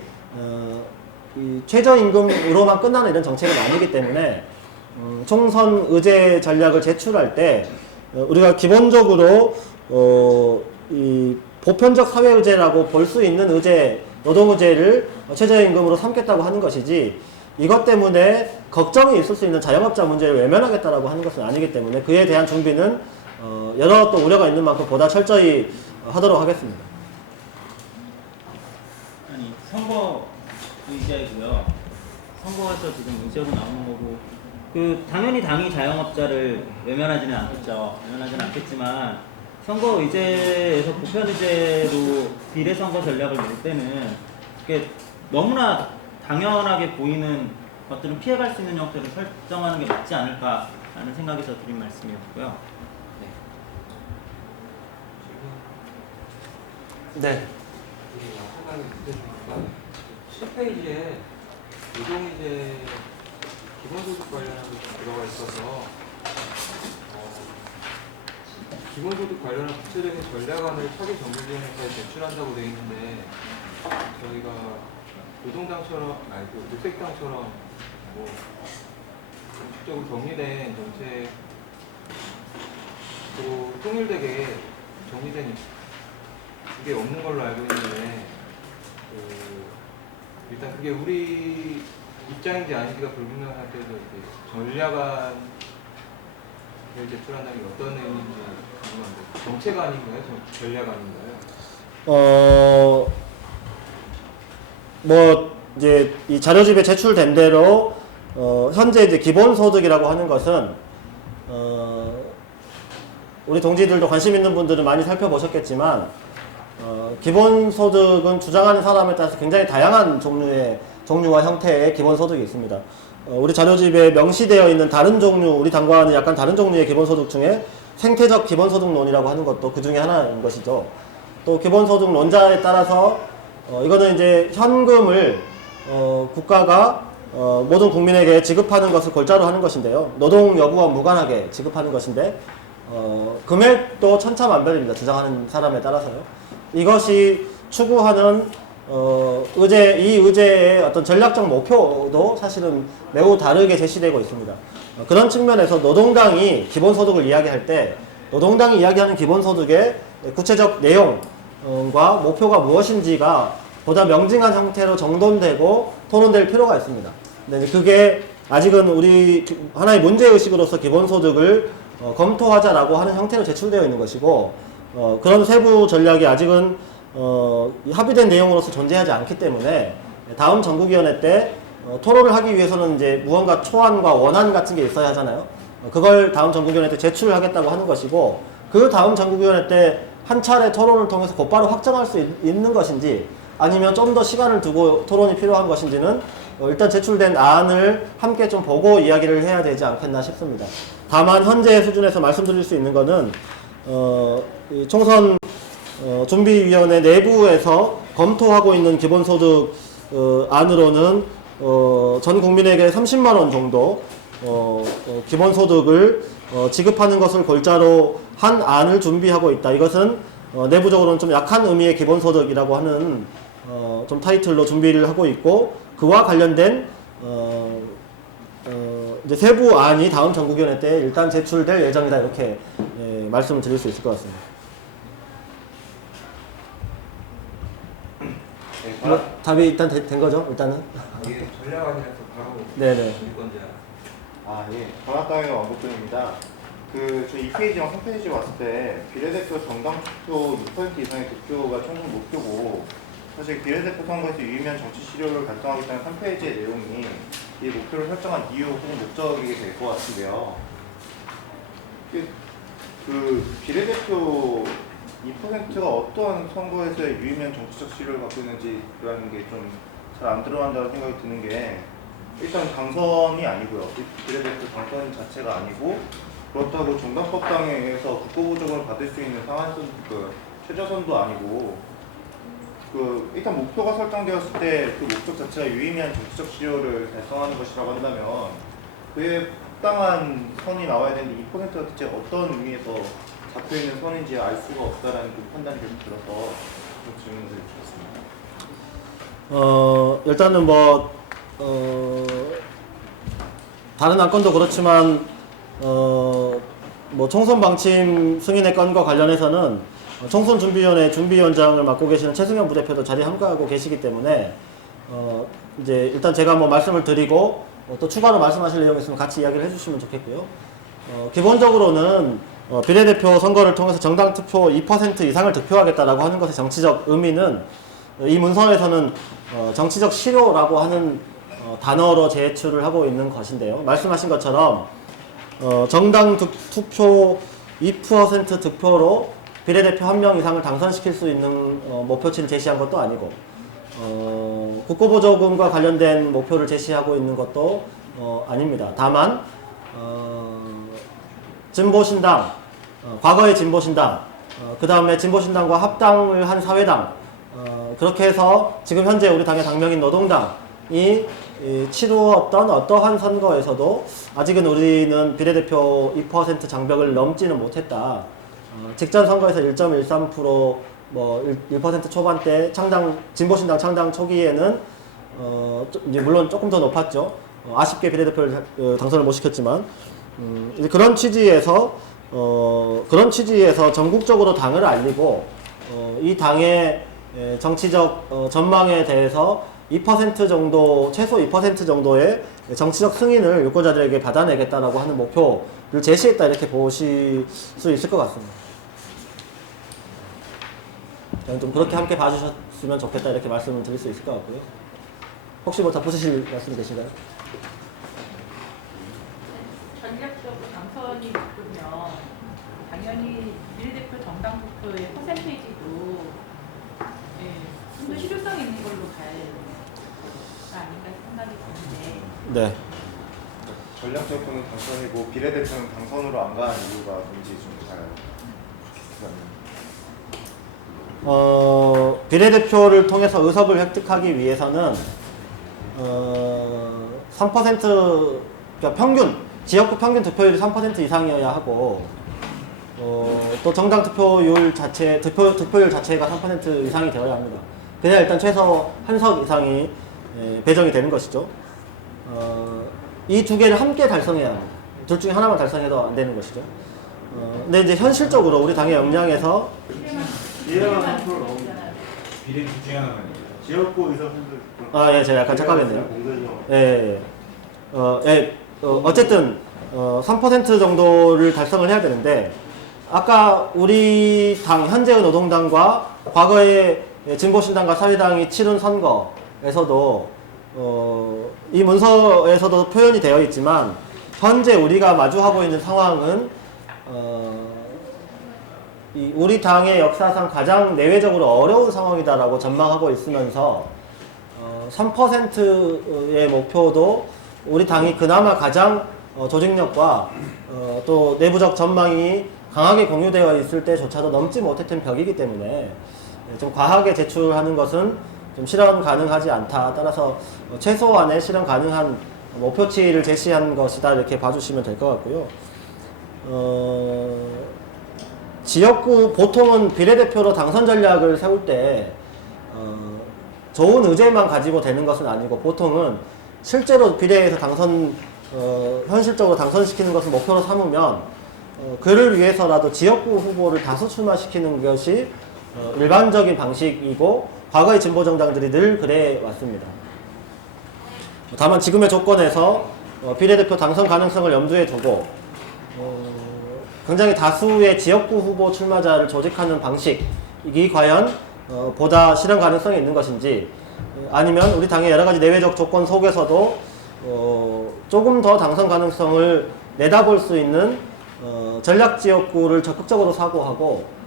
이 최저임금으로만 끝나는 이런 정책은 아니기 때문에 총선 의제 전략을 제출할 때 우리가 기본적으로 이 보편적 사회의제라고 볼 수 있는 의제, 노동의제를 최저임금으로 삼겠다고 하는 것이지, 이것 때문에 걱정이 있을 수 있는 자영업자 문제를 외면하겠다라고 하는 것은 아니기 때문에 그에 대한 준비는 여러 또 우려가 있는 만큼 보다 철저히 하도록 하겠습니다. 아니, 선거 의제고요. 선거에서 지금 의제로 나오는 거고, 당연히 당이 자영업자를 외면하지는 않겠죠. 외면하지는 않겠지만, 선거 의제에서 보편 의제로 비례 선거 전략을 낼 때는 그게 너무나 당연하게 보이는 것들은 피해갈 수 있는 형태로 설정하는 게 맞지 않을까라는 생각에서 드린 말씀이었고요. 네. 10페이지에 노동이제 기본소득 관련한 것이 들어가 있어서 기본소득 관련한 구체적인 전략안을 차기정부위원회에 제출한다고 되어 있는데, 저희가 노동당처럼, 녹색당처럼 뭐 공식적으로 정리된 정책으로 통일되게 정리된 그게 없는 걸로 알고 있는데, 일단 그게 우리 입장인지 아닌지가 불분명한 상태에서 전략안을 제출한다는 게 어떤 내용인지 궁금한데, 정책안인가요? 전략안인가요? 뭐 이제 이 자료집에 제출된 대로 현재 이제 기본소득이라고 하는 것은 우리 동지들도 관심 있는 분들은 많이 살펴보셨겠지만 기본소득은 주장하는 사람에 따라서 굉장히 다양한 종류와 형태의 기본소득이 있습니다. 우리 자료집에 명시되어 있는 다른 종류, 우리 당과는 약간 다른 종류의 기본소득 중에 생태적 기본소득론이라고 하는 것도 그 중에 하나인 것이죠. 또 기본소득론자에 따라서 이거는 이제 현금을 국가가 모든 국민에게 지급하는 것을 골자로 하는 것인데요. 노동 여부와 무관하게 지급하는 것인데 금액도 천차만별입니다. 주장하는 사람에 따라서요. 이것이 추구하는 이 의제의 어떤 전략적 목표도 사실은 매우 다르게 제시되고 있습니다. 그런 측면에서 노동당이 기본소득을 이야기할 때 노동당이 이야기하는 기본소득의 구체적 내용과 목표가 무엇인지가 보다 명징한 형태로 정돈되고 토론될 필요가 있습니다. 근데 그게 아직은 우리 하나의 문제의식으로서 기본소득을 검토하자라고 하는 형태로 제출되어 있는 것이고 그런 세부 전략이 아직은 합의된 내용으로서 존재하지 않기 때문에 다음 전국위원회 때 토론을 하기 위해서는 이제 무언가 초안과 원안 같은 게 있어야 하잖아요. 그걸 다음 전국위원회 때 제출을 하겠다고 하는 것이고 그 다음 전국위원회 때 한 차례 토론을 통해서 곧바로 확정할 수 있는 것인지 아니면 좀 더 시간을 두고 토론이 필요한 것인지는 일단 제출된 안을 함께 좀 보고 이야기를 해야 되지 않겠나 싶습니다. 다만 현재 수준에서 말씀드릴 수 있는 것은 이 총선 준비위원회 내부에서 검토하고 있는 기본소득 안으로는 전 국민에게 30만 원 정도 기본소득을 지급하는 것을 골자로 한 안을 준비하고 있다. 이것은 내부적으로는 좀 약한 의미의 기본소득이라고 하는 좀 타이틀로 준비를 하고 있고 그와 관련된 이제 세부안이 다음 전국위원회 때 일단 제출될 예정이다. 이렇게 말씀을 드릴 수 있을 것 같습니다. 네, 답이 일단 된 거죠? 일단은? 이게 전략안이라서 바로 네네. 건지 예. 전학당의 왕국군입니다. 저 2페이지랑 3페이지 왔을 때 비례대표 정당 투표 6% 이상의 득표가 총 목표고 사실 비례대표 선거에서 유의미한 정치 시료를 달성하겠다는 3페이지의 내용이 이 목표를 설정한 이유 혹은 목적이 될 것 같은데요. 그 비례대표 2%가 어떠한 선거에서의 유의미한 정치적 시료를 갖고 있는지라는 게 좀 잘 안 들어간다는 생각이 드는 게 일단 당선이 아니고요. 비례대표 당선 자체가 아니고 그렇다고 정당법당에 의해서 국고보조금을 받을 수 있는 상한선, 최저선도 아니고 일단 목표가 설정되었을 때 그 목적 자체가 유의미한 정치적 시효를 달성하는 것이라고 한다면 그에 합당한 선이 나와야 되는데 2%가 대체 어떤 의미에서 잡혀있는 선인지 알 수가 없다라는 그 판단이 계속 들어서 좀 질문을 드리겠습니다. 일단은 다른 안건도 그렇지만 총선 방침 승인의 건과 관련해서는 총선준비위원회 준비위원장을 맡고 계시는 최승현 부대표도 자리에 함께하고 계시기 때문에 이제 일단 제가 말씀을 드리고 또 추가로 말씀하실 내용이 있으면 같이 이야기를 해주시면 좋겠고요. 기본적으로는 비례대표 선거를 통해서 정당 투표 2% 이상을 득표하겠다라고 하는 것의 정치적 의미는 이 문서에서는 정치적 실효라고 하는 단어로 제출을 하고 있는 것인데요. 말씀하신 것처럼 정당 투표 2% 득표로 비례대표 1명 이상을 당선시킬 수 있는 목표치를 제시한 것도 아니고 국고보조금과 관련된 목표를 제시하고 있는 것도 아닙니다. 다만 진보신당, 과거의 진보신당, 그 다음에 진보신당과 합당을 한 사회당 그렇게 해서 지금 현재 우리 당의 당명인 노동당이 치루었던 어떠한 선거에서도 아직은 우리는 비례대표 2% 장벽을 넘지는 못했다. 직전 선거에서 1.13% 1% 초반대 진보신당 창당 초기에는 이제 물론 조금 더 높았죠. 아쉽게 비례대표를 당선을 못 시켰지만 이제 그런 취지에서 전국적으로 당을 알리고 이 당의 정치적 전망에 대해서 2% 정도, 최소 2% 정도의 정치적 승인을 유권자들에게 받아내겠다라고 하는 목표를 제시했다 이렇게 보실 수 있을 것 같습니다. 저는 좀 그렇게 함께 봐주셨으면 좋겠다 이렇게 말씀을 드릴 수 있을 것 같고요. 혹시 더 붙이실 말씀 계신가요? 전략적으로 당선이 있으면 당연히 비례대표 정당 투표의 퍼센테이지도 네. 전략적으로는 당선이고 비례대표는 당선으로 안 가는 이유가 뭔지 좀 잘. 비례대표를 통해서 의석을 획득하기 위해서는 3% 그러니까 평균 지역구 평균 득표율이 3% 이상이어야 하고 또 정당 득표율 자체가 3% 이상이 되어야 합니다. 그래야 일단 최소 한 석 이상이 배정이 되는 것이죠. 이 두 개를 함께 달성해야 합니다. 둘 중에 하나만 달성해도 안 되는 것이죠. 근데 이제 현실적으로 우리 당의 역량에서 비례 둘 중에 하나만 지역구 의석분들. 예, 제가 약간 착각했네요. 어쨌든 3% 정도를 달성을 해야 되는데 아까 우리 당 현재의 노동당과 과거의 진보신당과 사회당이 치른 선거에서도 이 문서에서도 표현이 되어 있지만 현재 우리가 마주하고 있는 상황은 우리 당의 역사상 가장 내외적으로 어려운 상황이다라고 전망하고 있으면서 3%의 목표도 우리 당이 그나마 가장 조직력과 또 내부적 전망이 강하게 공유되어 있을 때조차도 넘지 못했던 벽이기 때문에 좀 과하게 제출하는 것은 좀 실현 가능하지 않다. 따라서 최소한의 실현 가능한 목표치를 제시한 것이다 이렇게 봐주시면 될 것 같고요. 지역구 보통은 비례대표로 당선 전략을 세울 때 좋은 의제만 가지고 되는 것은 아니고 보통은 실제로 비례에서 현실적으로 당선시키는 것을 목표로 삼으면 그를 위해서라도 지역구 후보를 다수 출마시키는 것이 일반적인 방식이고 과거의 진보정당들이 늘 그래 왔습니다. 다만 지금의 조건에서 비례대표 당선 가능성을 염두에 두고 굉장히 다수의 지역구 후보 출마자를 조직하는 방식이 과연 보다 실현 가능성이 있는 것인지 아니면 우리 당의 여러 가지 내외적 조건 속에서도 조금 더 당선 가능성을 내다볼 수 있는 전략 지역구를 적극적으로 사고하고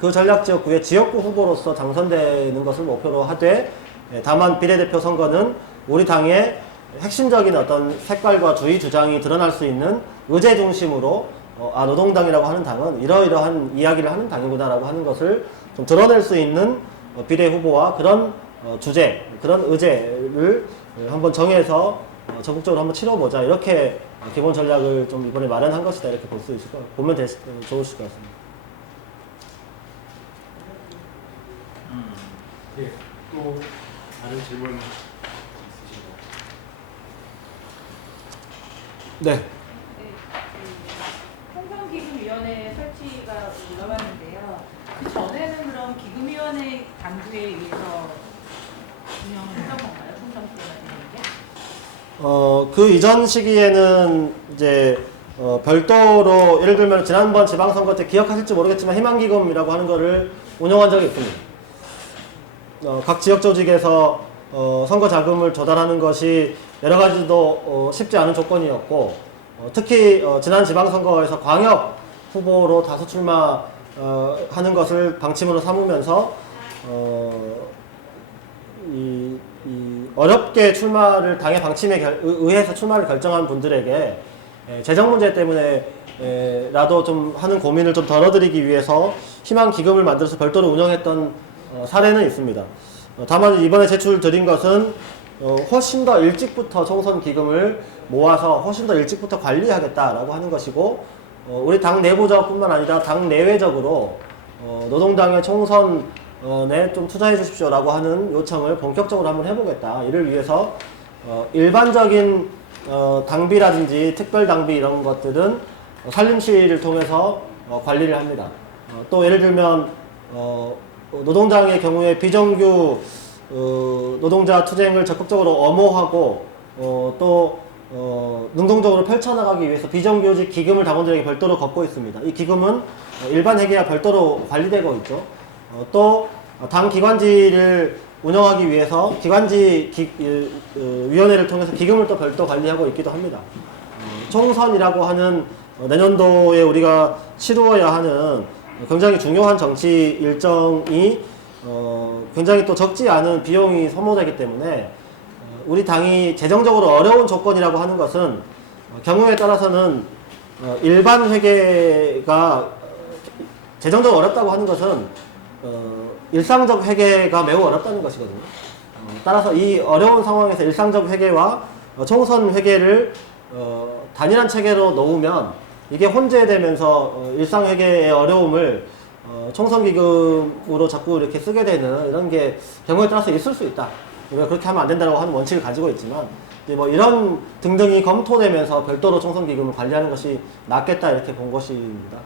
그 전략 지역구의 지역구 후보로서 당선되는 것을 목표로 하되 다만 비례대표 선거는 우리 당의 핵심적인 어떤 색깔과 주의 주장이 드러날 수 있는 의제 중심으로 노동당이라고 하는 당은 이러이러한 이야기를 하는 당이구나라고 하는 것을 좀 드러낼 수 있는 비례 후보와 그런 주제, 그런 의제를 한번 정해서 적극적으로 한번 치러보자. 이렇게 기본 전략을 좀 이번에 마련한 것이다. 이렇게 볼 수 있을 것, 보면 좋으실 것 같습니다. 예, 또 다른 질문 있으신가요? 네. 통상기금위원회 설치가 올라왔는데요. 그 전에는 그럼 기금위원회 당규에 의해서 운영을 했던 건가요? 통상기금위원회? 그 이전 시기에는 이제 별도로 예를 들면 지난번 지방선거 때 기억하실지 모르겠지만 희망기금이라고 하는 거를 운영한 적이 있습니다. 각 지역 조직에서 선거 자금을 조달하는 것이 여러 가지도 쉽지 않은 조건이었고 특히 지난 지방선거에서 광역 후보로 다수 출마하는 것을 방침으로 삼으면서 어렵게 출마를 당의 방침에 의해서 출마를 결정한 분들에게 재정 문제 때문에 라도 좀 하는 고민을 좀 덜어드리기 위해서 희망 기금을 만들어서 별도로 운영했던 사례는 있습니다. 다만 이번에 제출드린 것은 훨씬 더 일찍부터 총선 기금을 모아서 훨씬 더 일찍부터 관리하겠다라고 하는 것이고 우리 당 내부적 뿐만 아니라 당 내외적으로 노동당의 총선에 좀 투자해 주십시오라고 하는 요청을 본격적으로 한번 해보겠다. 이를 위해서 일반적인 당비라든지 특별당비 이런 것들은 산림시를 통해서 관리를 합니다. 또 예를 들면 노동당의 경우에 비정규 노동자 투쟁을 적극적으로 엄호하고 또 능동적으로 펼쳐나가기 위해서 비정규직 기금을 당원들에게 별도로 걷고 있습니다. 이 기금은 일반 회계와 별도로 관리되고 있죠. 또 당 기관지를 운영하기 위해서 기관지 위원회를 통해서 기금을 또 별도 관리하고 있기도 합니다. 총선이라고 하는 내년도에 우리가 치루어야 하는 굉장히 중요한 정치 일정이 굉장히 또 적지 않은 비용이 소모되기 때문에 우리 당이 재정적으로 어려운 조건이라고 하는 것은 경우에 따라서는 일반 회계가 재정적으로 어렵다고 하는 것은 일상적 회계가 매우 어렵다는 것이거든요. 따라서 이 어려운 상황에서 일상적 회계와 총선 회계를 단일한 체계로 놓으면 이게 혼재되면서 일상 회계의 어려움을 총선 기금으로 자꾸 이렇게 쓰게 되는 이런 게 경우에 따라서 있을 수 있다. 우리가 그렇게 하면 안 된다고 하는 원칙을 가지고 있지만 뭐 이런 등등이 검토되면서 별도로 총선 기금을 관리하는 것이 낫겠다 이렇게 본 것입니다.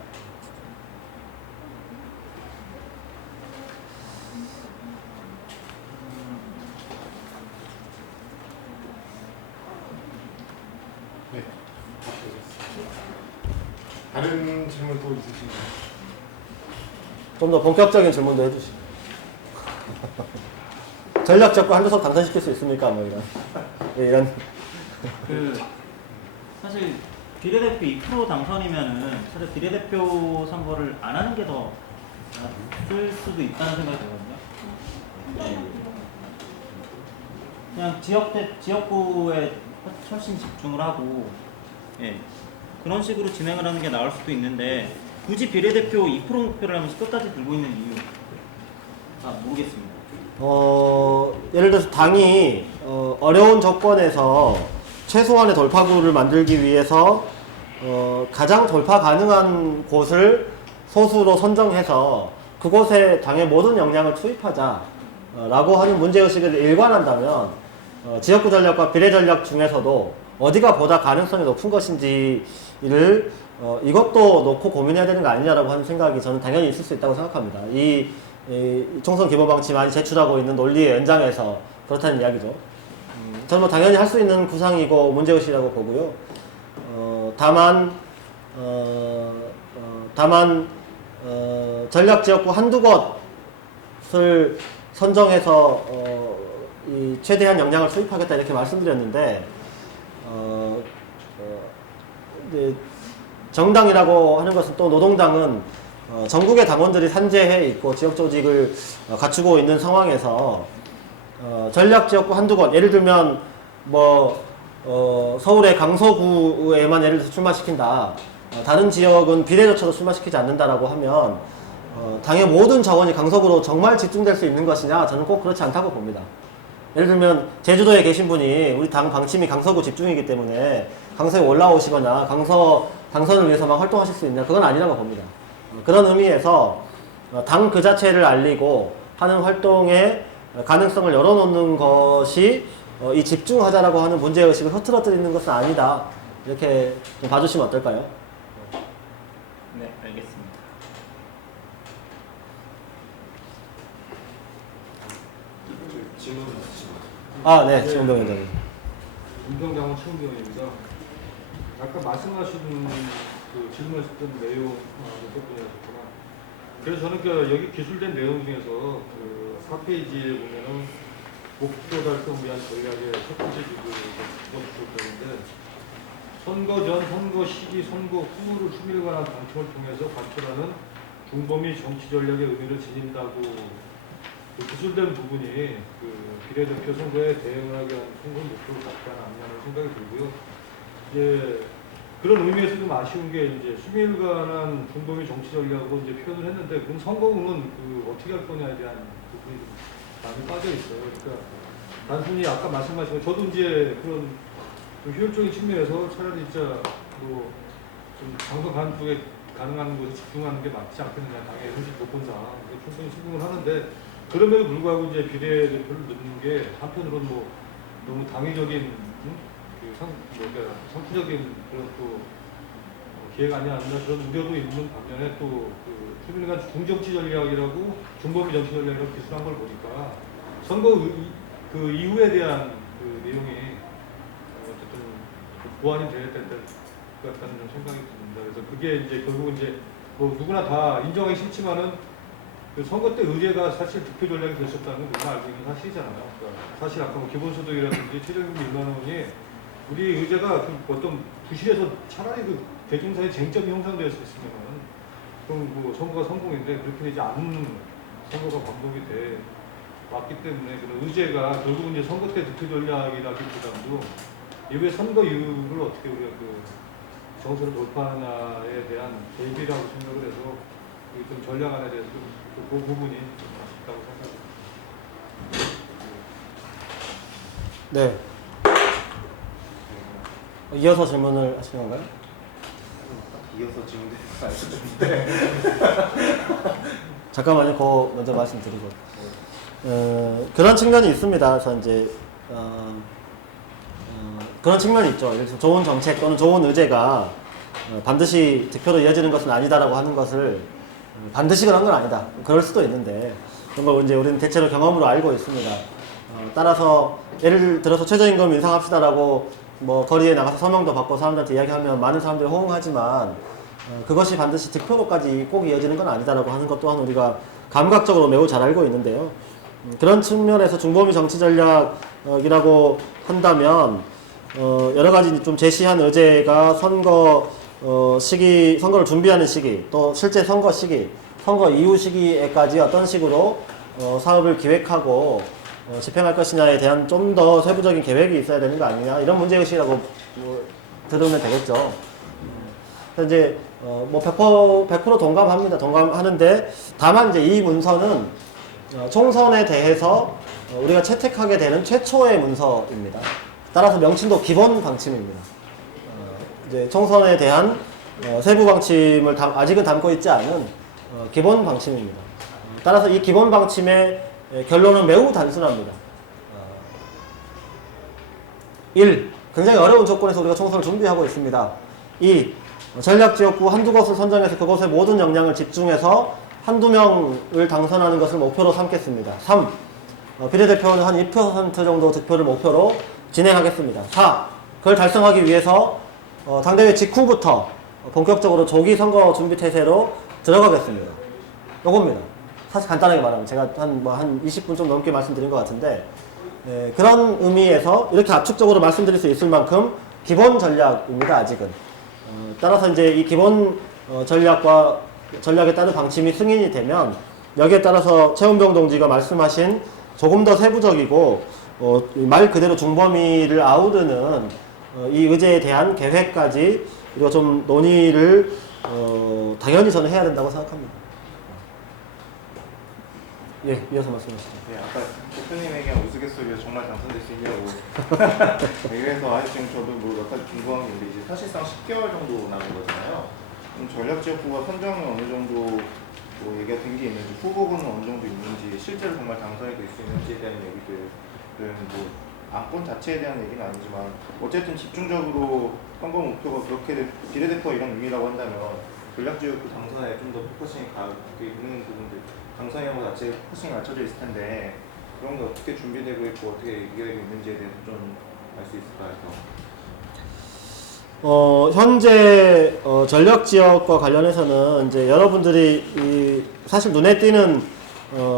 네. 다른 질문 또 있으신가요? 좀 더 본격적인 질문도 해주시고 전략 적고 한두 석 당선시킬 수 있습니까? 뭐 이런 그 사실 비례대표 2% 당선이면은 사실 비례대표 선거를 안 하는 게 더 나을 수도 있다는 생각이 들거든요. 그냥 지역구에 훨씬 집중을 하고 예, 그런 식으로 진행을 하는 게 나을 수도 있는데 굳이 비례대표 2% 목표를 하면서 끝까지 들고 있는 이유 모르겠습니다. 예를 들어서 당이 어려운 조건에서 최소한의 돌파구를 만들기 위해서 가장 돌파 가능한 곳을 소수로 선정해서 그곳에 당의 모든 역량을 투입하자라고 하는 문제의식을 일관한다면 지역구 전략과 비례 전략 중에서도 어디가 보다 가능성이 높은 것인지를 이것도 놓고 고민해야 되는 거 아니냐라고 하는 생각이 저는 당연히 있을 수 있다고 생각합니다. 이 총선 기본 방침이 많이 제출하고 있는 논리의 연장에서 그렇다는 이야기죠. 저는 뭐 당연히 할 수 있는 구상이고 문제의식이라고 보고요. 다만 전략 지역구 한두 곳을 선정해서 이 최대한 역량을 투입하겠다 이렇게 말씀드렸는데 정당이라고 하는 것은 또 노동당은 전국의 당원들이 산재해 있고 지역 조직을 갖추고 있는 상황에서 전략 지역구 한두 곳 예를 들면 뭐 서울의 강서구에만 예를 들어서 출마시킨다. 다른 지역은 비례조차도 출마시키지 않는다라고 하면 당의 모든 자원이 강서구로 정말 집중될 수 있는 것이냐? 저는 꼭 그렇지 않다고 봅니다. 예를 들면 제주도에 계신 분이 우리 당 방침이 강서구 집중이기 때문에 강서에 올라오시거나 강서 당선을 위해서만 활동하실 수 있냐? 그건 아니라고 봅니다. 그런 의미에서 당 그 자체를 알리고 하는 활동의 가능성을 열어놓는 것이 이 집중하자라고 하는 문제의식을 흐트러뜨리는 것은 아니다. 이렇게 좀 봐주시면 어떨까요? 네, 알겠습니다. 질문 있으신가요? 네, 지원병 위원장님. 운동장원 최은경입니다. 아까 말씀하신 그 질문하셨던 내용 부분이었구나. 그래서 저는 여기 기술된 내용 중에서 그 4페이지에 보면은 목표 달성 위한 전략의 첫 번째 기술인데 선거 전, 선거 시기, 선거 후를 수밀 관한 방침을 통해서 관철하는 중범위 정치 전략의 의미를 지닌다고 그 기술된 부분이 그 비례대표 선거에 대응하기 위한 선거 목표를 갖지 않았냐는 생각이 들고요. 이제 그런 의미에서 좀 아쉬운 게 이제 수밀 관한 중범위 정치 전략으로 이제 표현을 했는데 그럼 선거구는 그 어떻게 할 거냐에 대한 부분이 좀 많이 빠져 있어요. 그러니까 단순히 아까 말씀하신 것 저도 이제 그런 좀 효율적인 측면에서 차라리 진짜 뭐좀 당선 가는 쪽에 가능한 곳에 집중하는 게 맞지 않겠느냐 당의 현실 조건상 충분히 수긍을 하는데 그럼에도 불구하고 이제 비례대표를 넣는 게 한편으로는 뭐 너무 당위적인 상투적인 그런 또 기회가 아니지 않나 그런 우려도 있는 반면에 또그 수밀간 중정치 전략이라고 중범위 정치 전략이라고 기술한 걸 보니까 선거 그 이후에 대한 그 내용이 어쨌든 보완이 돼야 될 것 같다는 생각이 듭니다. 그래서 그게 이제 결국 이제 뭐 누구나 다 인정하기 싫지만은 그 선거 때 의제가 사실 득표 전략이 됐었다는 건 누구나 알고 있는 사실이잖아요. 그러니까 사실 아까 뭐 기본소득이라든지 최저임금 1만 원이 우리 의제가 그 어떤 부실에서 차라리 그 대중사회 쟁점이 형성될 수 있으면은 그럼 뭐 선거가 성공인데 그렇게 되지 않는 선거가 반복이 왔기 때문에 그런 의제가 결국은 이제 선거 때 득표 전략이라기보다도 이후에 선거 이후를 어떻게 우리가 그 정서를 돌파하나에 대한 대비라고 생각을 해서 이게 좀 전략 안에 대해서 그 부분이 좀 아쉽다고 생각합니다. 네. 이어서 질문을 하시는 건가요? 이어서 질문드릴 거 잠깐만요. 그거 먼저 말씀드리고. 그런 측면이 있습니다. 그래서 이제 그런 측면이 있죠. 예를 들어서 좋은 정책 또는 좋은 의제가 반드시 득표로 이어지는 것은 아니다라고 하는 것을 반드시 그런 건 아니다. 그럴 수도 있는데 그런 걸 이제 우리는 대체로 경험으로 알고 있습니다. 따라서 예를 들어서 최저임금 인상합시다라고 뭐 거리에 나가서 서명도 받고 사람들한테 이야기하면 많은 사람들이 호응하지만 그것이 반드시 득표로까지 꼭 이어지는 건 아니다라고 하는 것 또한 우리가 감각적으로 매우 잘 알고 있는데요. 그런 측면에서 중범위 정치 전략이라고 한다면 여러 가지 좀 제시한 의제가 선거 시기, 선거를 준비하는 시기, 또 실제 선거 시기, 선거 이후 시기에까지 어떤 식으로 사업을 기획하고 집행할 것이냐에 대한 좀 더 세부적인 계획이 있어야 되는 거 아니냐 이런 문제의식이라고 들으면 되겠죠. 그래서 이제 뭐 100% 동감합니다. 동감하는데 다만 이제 이 문서는 총선에 대해서 우리가 채택하게 되는 최초의 문서입니다. 따라서 명칭도 기본 방침입니다. 이제 총선에 대한 세부 방침을 아직은 담고 있지 않은 기본 방침입니다. 따라서 이 기본 방침의 결론은 매우 단순합니다. 1. 굉장히 어려운 조건에서 우리가 총선을 준비하고 있습니다. 2. 전략지역구 한두 곳을 선정해서 그곳의 모든 역량을 집중해서 한두 명을 당선하는 것을 목표로 삼겠습니다. 3. 비례대표는 한 2% 정도 득표를 목표로 진행하겠습니다. 4. 그걸 달성하기 위해서 당대회 직후부터 본격적으로 조기 선거 준비 태세로 들어가겠습니다. 요겁니다. 사실 간단하게 말하면 제가 한 20분 좀 넘게 말씀드린 것 같은데 그런 의미에서 이렇게 압축적으로 말씀드릴 수 있을 만큼 기본 전략입니다. 아직은. 따라서 이제 이 기본 전략에 따른 방침이 승인이 되면 여기에 따라서 최원병 동지가 말씀하신 조금 더 세부적이고 말 그대로 중범위를 아우르는 이 의제에 대한 계획까지 우리가 좀 논의를 당연히 저는 해야 된다고 생각합니다. 예, 이어서 말씀하시죠. 네, 아까 대표님에게 우스갯소리로 정말 당선될 수 있냐고. 그래서 지금 저도 뭐 몇 가지 궁금한 게 있는데 이제 사실상 10개월 정도 남은 거잖아요. 그럼 전략지역구가 선정이 어느 정도 뭐 얘기가 된 게 있는지 후보군은 어느 정도 있는지 실제로 정말 당선이 될 수 있는지에 대한 얘기들은 뭐 안건 자체에 대한 얘기는 아니지만 어쨌든 집중적으로 선거 목표가 그렇게 비례대표 이런 의미라고 한다면 전략지역구 당선에 좀 더 포커싱이 가게 있는 부분들 당선이라고 자체에 포커싱이 맞춰져 있을 텐데 그런 게 어떻게 준비되고 있고 어떻게 얘기되고 있는지에 대해서 좀 알 수 있을까 해서. 현재 전력 지역과 관련해서는 이제 여러분들이 사실 눈에 띄는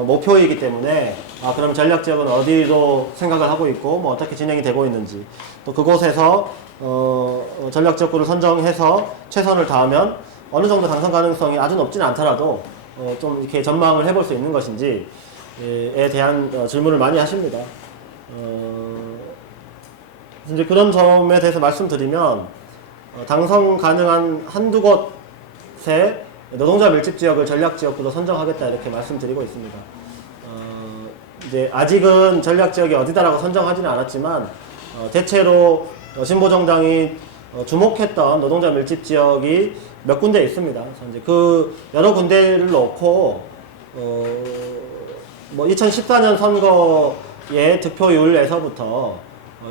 목표이기 때문에 그럼 전력 지역은 어디로 생각을 하고 있고 뭐 어떻게 진행이 되고 있는지 또 그곳에서 전력 지역구를 선정해서 최선을 다하면 어느 정도 당선 가능성이 아주 높지는 않더라도 좀 이렇게 전망을 해볼 수 있는 것인지에 대한 질문을 많이 하십니다. 이제 그런 점에 대해서 말씀드리면 당선 가능한 한두 곳의 노동자 밀집 지역을 전략 지역구로 선정하겠다 이렇게 말씀드리고 있습니다. 이제 아직은 전략 지역이 어디다라고 선정하지는 않았지만 대체로 신보정당이 주목했던 노동자 밀집 지역이 몇 군데 있습니다. 그래서 이제 그 여러 군데를 놓고 뭐 2014년 선거의 득표율에서부터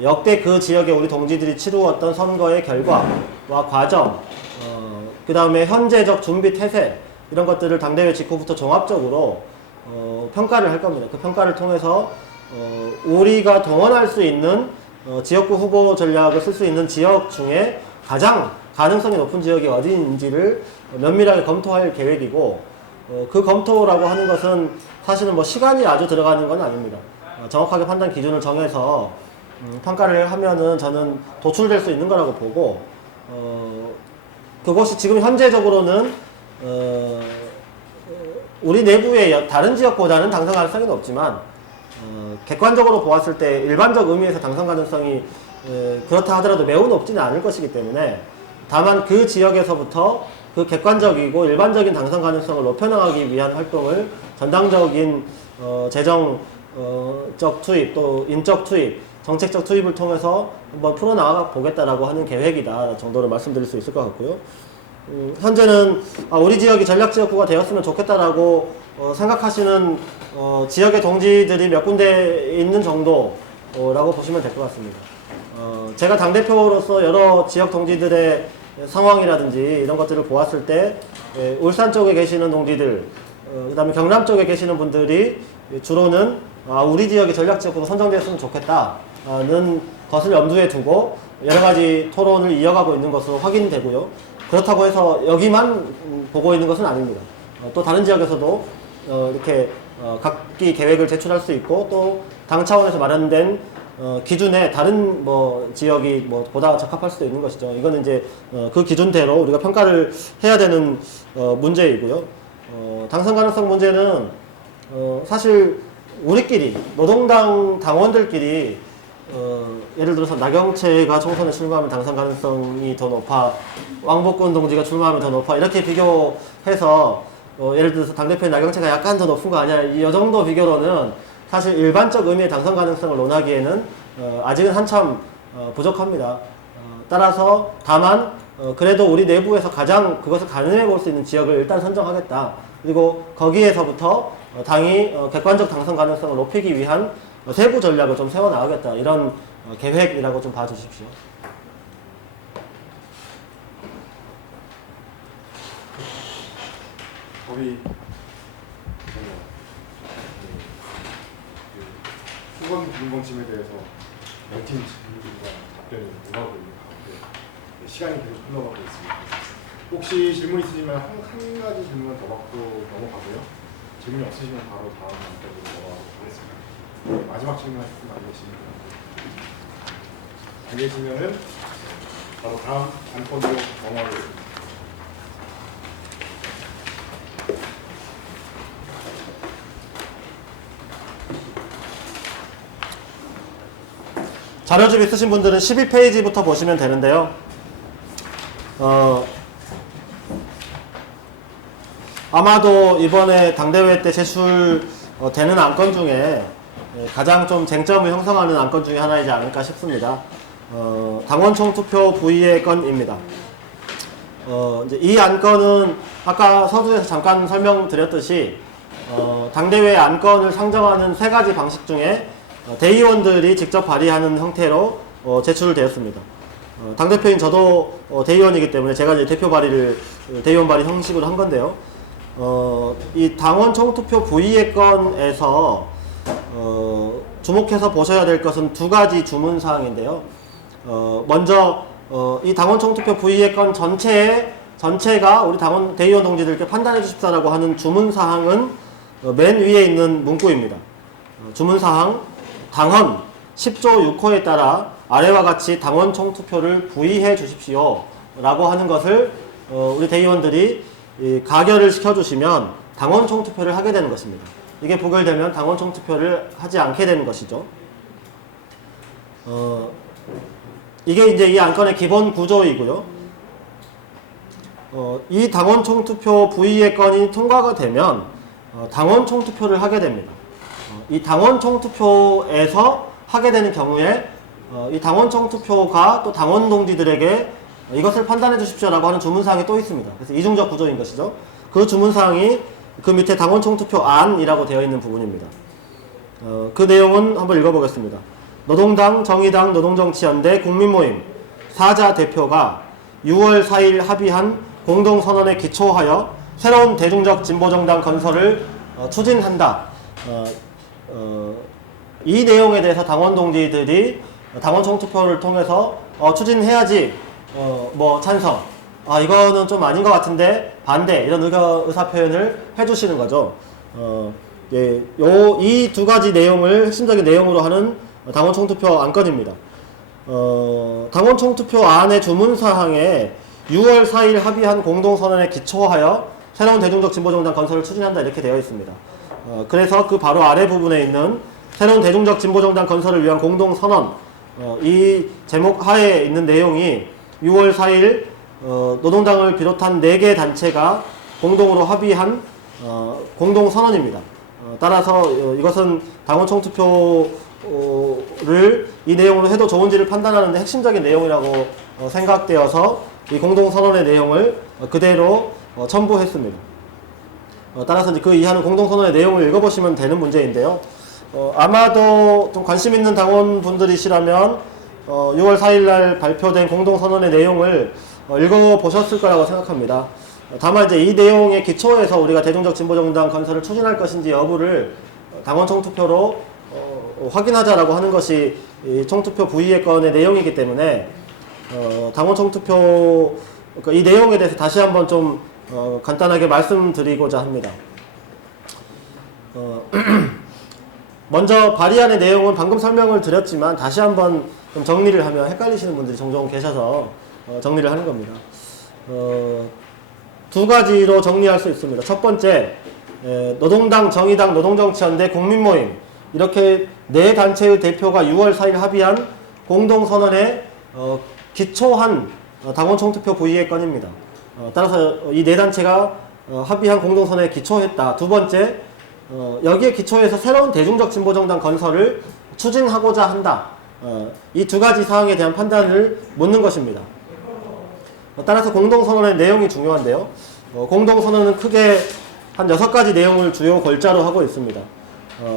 역대 그 지역에 우리 동지들이 치루었던 선거의 결과와 과정, 그 다음에 현재적 준비 태세 이런 것들을 당대회 직후부터 종합적으로 평가를 할 겁니다. 그 평가를 통해서 우리가 동원할 수 있는 지역구 후보 전략을 쓸 수 있는 지역 중에 가장 가능성이 높은 지역이 어디인지를 면밀하게 검토할 계획이고 그 검토라고 하는 것은 사실은 뭐 시간이 아주 들어가는 건 아닙니다. 정확하게 판단 기준을 정해서 평가를 하면은 저는 도출될 수 있는 거라고 보고 그것이 지금 현재적으로는 우리 내부의 다른 지역보다는 당선 가능성이 높지만 객관적으로 보았을 때 일반적 의미에서 당선 가능성이 그렇다 하더라도 매우 높지는 않을 것이기 때문에 다만 그 지역에서부터 그 객관적이고 일반적인 당선 가능성을 높여나가기 위한 활동을 전당적인 재정적 투입 또 인적 투입 정책적 투입을 통해서 한번 풀어나가 보겠다라고 하는 계획이다 정도로 말씀드릴 수 있을 것 같고요. 현재는 우리 지역이 전략지역구가 되었으면 좋겠다라고 생각하시는 지역의 동지들이 몇 군데 있는 정도라고 보시면 될 것 같습니다. 제가 당대표로서 여러 지역 동지들의 상황이라든지 이런 것들을 보았을 때 울산 쪽에 계시는 동지들 그 다음에 경남 쪽에 계시는 분들이 주로는 우리 지역이 전략지역구로 선정되었으면 좋겠다는 것을 염두에 두고 여러 가지 토론을 이어가고 있는 것으로 확인되고요. 그렇다고 해서 여기만 보고 있는 것은 아닙니다. 또 다른 지역에서도 이렇게 각기 계획을 제출할 수 있고 또 당 차원에서 마련된 기준에 다른 지역이 보다 적합할 수도 있는 것이죠. 이거는 이제 그 기준대로 우리가 평가를 해야 되는 문제이고요. 당선 가능성 문제는 사실 우리끼리 노동당 당원들끼리 예를 들어서 나경채가 총선에 출마하면 당선 가능성이 더 높아, 왕복권 동지가 출마하면 더 높아 이렇게 비교해서 예를 들어서 당대표의 나경채가 약간 더 높은 거 아니야 이 정도 비교로는 사실 일반적 의미의 당선 가능성을 논하기에는 아직은 한참 부족합니다. 따라서 다만 그래도 우리 내부에서 가장 그것을 가능해 볼 수 있는 지역을 일단 선정하겠다. 그리고 거기에서부터 당이 객관적 당선 가능성을 높이기 위한 세부 전략을 좀 세워나가겠다. 이런 계획이라고 좀 봐주십시오. 우리 수건 불공침에 대해서 멘팅 질문과 답변이 오가고 있는 가운데 시간이 계속 흘러가고 있습니다. 혹시 질문 있으시면 한 가지 질문 더 받고 넘어가고요. 질문이 없으시면 바로 다음 안건으로 넘어가도록 하겠습니다. 네, 마지막 질문 하실 분 안 계시면은 바로 다음 안건으로 넘어가겠습니다. 자료집 있으신 분들은 12페이지부터 보시면 되는데요. 아마도 이번에 당대회 때 제출되는 안건 중에 가장 좀 쟁점을 형성하는 안건 중에 하나이지 않을까 싶습니다. 당원총 투표 부의의 건입니다. 이제 이 안건은 아까 서두에서 잠깐 설명드렸듯이 당대회 안건을 상정하는 세 가지 방식 중에 대의원들이 직접 발의하는 형태로 제출되었습니다. 당대표인 저도 대의원이기 때문에 제가 이제 대의원 발의 형식으로 한 건데요. 이 당원 총투표 부의의 건에서 주목해서 보셔야 될 것은 두 가지 주문 사항인데요. 먼저 이 당원 총투표 부의의 건 전체가 우리 대의원 동지들께 판단해 주십사라고 하는 주문 사항은 맨 위에 있는 문구입니다. 주문 사항 당헌 10조 6호에 따라 아래와 같이 당원 총투표를 부의해 주십시오 라고 하는 것을 우리 대의원들이 가결을 시켜주시면 당원 총투표를 하게 되는 것입니다. 이게 부결되면 당원 총투표를 하지 않게 되는 것이죠. 이게 이제 이 안건의 기본 구조이고요. 이 당원 총투표 부의의 건이 통과가 되면 당원 총투표를 하게 됩니다. 이 당원 총투표에서 하게 되는 경우에 이 당원 총투표가 또 당원 동지들에게 이것을 판단해 주십시오라고 하는 주문사항이 또 있습니다. 그래서 이중적 구조인 것이죠. 그 주문사항이 그 밑에 당원 총투표안이라고 되어 있는 부분입니다. 그 내용은 한번 읽어보겠습니다. 노동당, 정의당, 노동정치연대, 국민모임, 사자 대표가 6월 4일 합의한 공동선언에 기초하여 새로운 대중적 진보정당 건설을 추진한다. 이 내용에 대해서 당원 동지들이 당원 총투표를 통해서 추진해야지 찬성, 이거는 좀 아닌 것 같은데 반대 이런 의사 표현을 해주시는 거죠. 이 두 가지 내용을 핵심적인 내용으로 하는 당원 총투표 안건입니다. 당원 총투표 안의 주문사항에 6월 4일 합의한 공동선언에 기초하여 새로운 대중적 진보정당 건설을 추진한다 이렇게 되어 있습니다. 그래서 그 바로 아래 부분에 있는 새로운 대중적 진보정당 건설을 위한 공동선언, 이 제목 하에 있는 내용이 6월 4일 노동당을 비롯한 4개 단체가 공동으로 합의한 공동선언입니다. 따라서 이것은 당원 총투표를 이 내용으로 해도 좋은지를 판단하는 데 핵심적인 내용이라고 생각되어서 이 공동선언의 내용을 그대로 첨부했습니다. 따라서 이제 그 이하는 공동선언의 내용을 읽어보시면 되는 문제인데요. 아마도 좀 관심 있는 당원분들이시라면 6월 4일날 발표된 공동선언의 내용을 읽어보셨을 거라고 생각합니다. 다만 이제 이 내용의 기초에서 우리가 대중적 진보정당 건설을 추진할 것인지 여부를 당원 총투표로 확인하자라고 하는 것이 이 총투표 부의의 건의 내용이기 때문에 당원 총투표 그러니까 이 내용에 대해서 다시 한번 좀 간단하게 말씀드리고자 합니다. 먼저 발의안의 내용은 방금 설명을 드렸지만 다시 한번 좀 정리를 하면 헷갈리시는 분들이 종종 계셔서 정리를 하는 겁니다. 두 가지로 정리할 수 있습니다. 첫 번째, 노동당, 정의당, 노동정치연대, 국민모임 이렇게 4단체의 대표가 6월 4일 합의한 공동선언에 기초한 당원 총투표 부의의 건입니다. 따라서 이 4단체가 합의한 공동선언에 기초했다. 두 번째, 여기에 기초해서 새로운 대중적 진보정당 건설을 추진하고자 한다. 이 두 가지 사항에 대한 판단을 묻는 것입니다. 따라서 공동선언의 내용이 중요한데요. 공동선언은 크게 한 6가지 내용을 주요 골자로 하고 있습니다.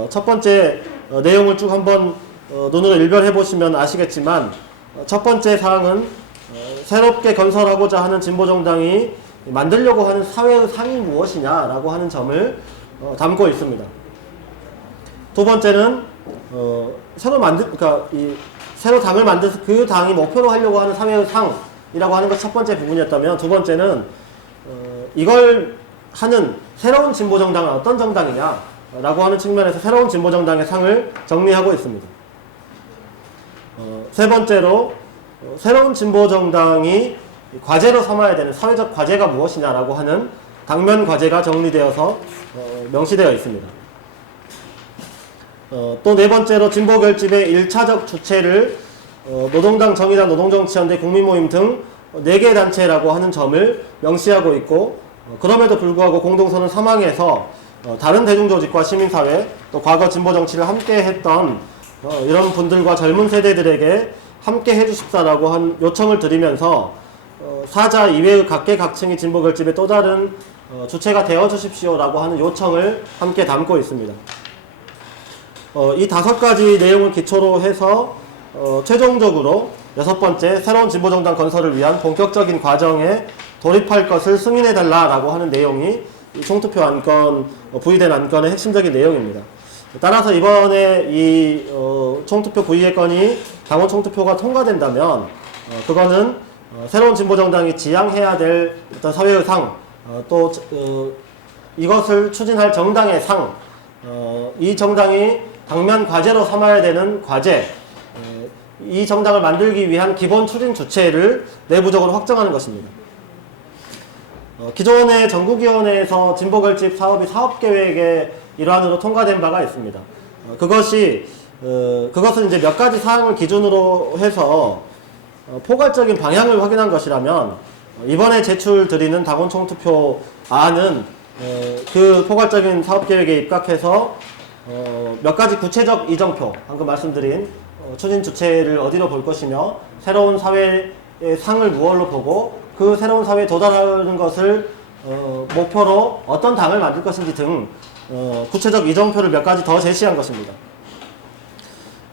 첫 번째 내용을 쭉 한번 눈으로 일별해 보시면 아시겠지만 첫 번째 사항은 새롭게 건설하고자 하는 진보정당이 만들려고 하는 사회의 상이 무엇이냐라고 하는 점을 담고 있습니다. 두 번째는 새로 당을 만들어서 그 당이 목표로 하려고 하는 사회의 상이라고 하는 것이 첫 번째 부분이었다면 두 번째는 이걸 하는 새로운 진보정당은 어떤 정당이냐라고 하는 측면에서 새로운 진보정당의 상을 정리하고 있습니다. 세 번째로 새로운 진보정당이 과제로 삼아야 되는 사회적 과제가 무엇이냐라고 하는 당면 과제가 정리되어서 명시되어 있습니다. 또 네 번째로 진보결집의 1차적 주체를 노동당, 정의당, 노동정치연대, 국민모임 등 4개 단체라고 하는 점을 명시하고 있고 그럼에도 불구하고 공동선언 3항에서 다른 대중조직과 시민사회 또 과거 진보정치를 함께 했던 이런 분들과 젊은 세대들에게 함께 해주십사라고 한 요청을 드리면서 사자 이외의 각계각층이 진보결집의 또 다른 주체가 되어주십시오라고 하는 요청을 함께 담고 있습니다. 이 5가지 내용을 기초로 해서 최종적으로 6번째 새로운 진보정당 건설을 위한 본격적인 과정에 돌입할 것을 승인해달라라고 하는 내용이 이 총투표 안건, 부의된 안건의 핵심적인 내용입니다. 따라서 이번에 이 총투표 부의의 건이 당원 총투표가 통과된다면 그거는 새로운 진보정당이 지향해야 될 어떤 사회의 상, 또 이것을 추진할 정당의 상, 이 정당이 당면 과제로 삼아야 되는 과제, 이 정당을 만들기 위한 기본 추진 주체를 내부적으로 확정하는 것입니다. 기존의 전국위원회에서 진보결집 사업이 사업계획의 일환으로 통과된 바가 있습니다. 그것은 이제 몇 가지 사항을 기준으로 해서 포괄적인 방향을 확인한 것이라면 이번에 제출드리는 당원 총투표 안은 그 포괄적인 사업계획에 입각해서 몇 가지 구체적 이정표, 방금 말씀드린 추진 주체를 어디로 볼 것이며 새로운 사회의 상을 무엇로 보고 그 새로운 사회에 도달하는 것을 목표로 어떤 당을 만들 것인지 등 구체적 이정표를 몇 가지 더 제시한 것입니다.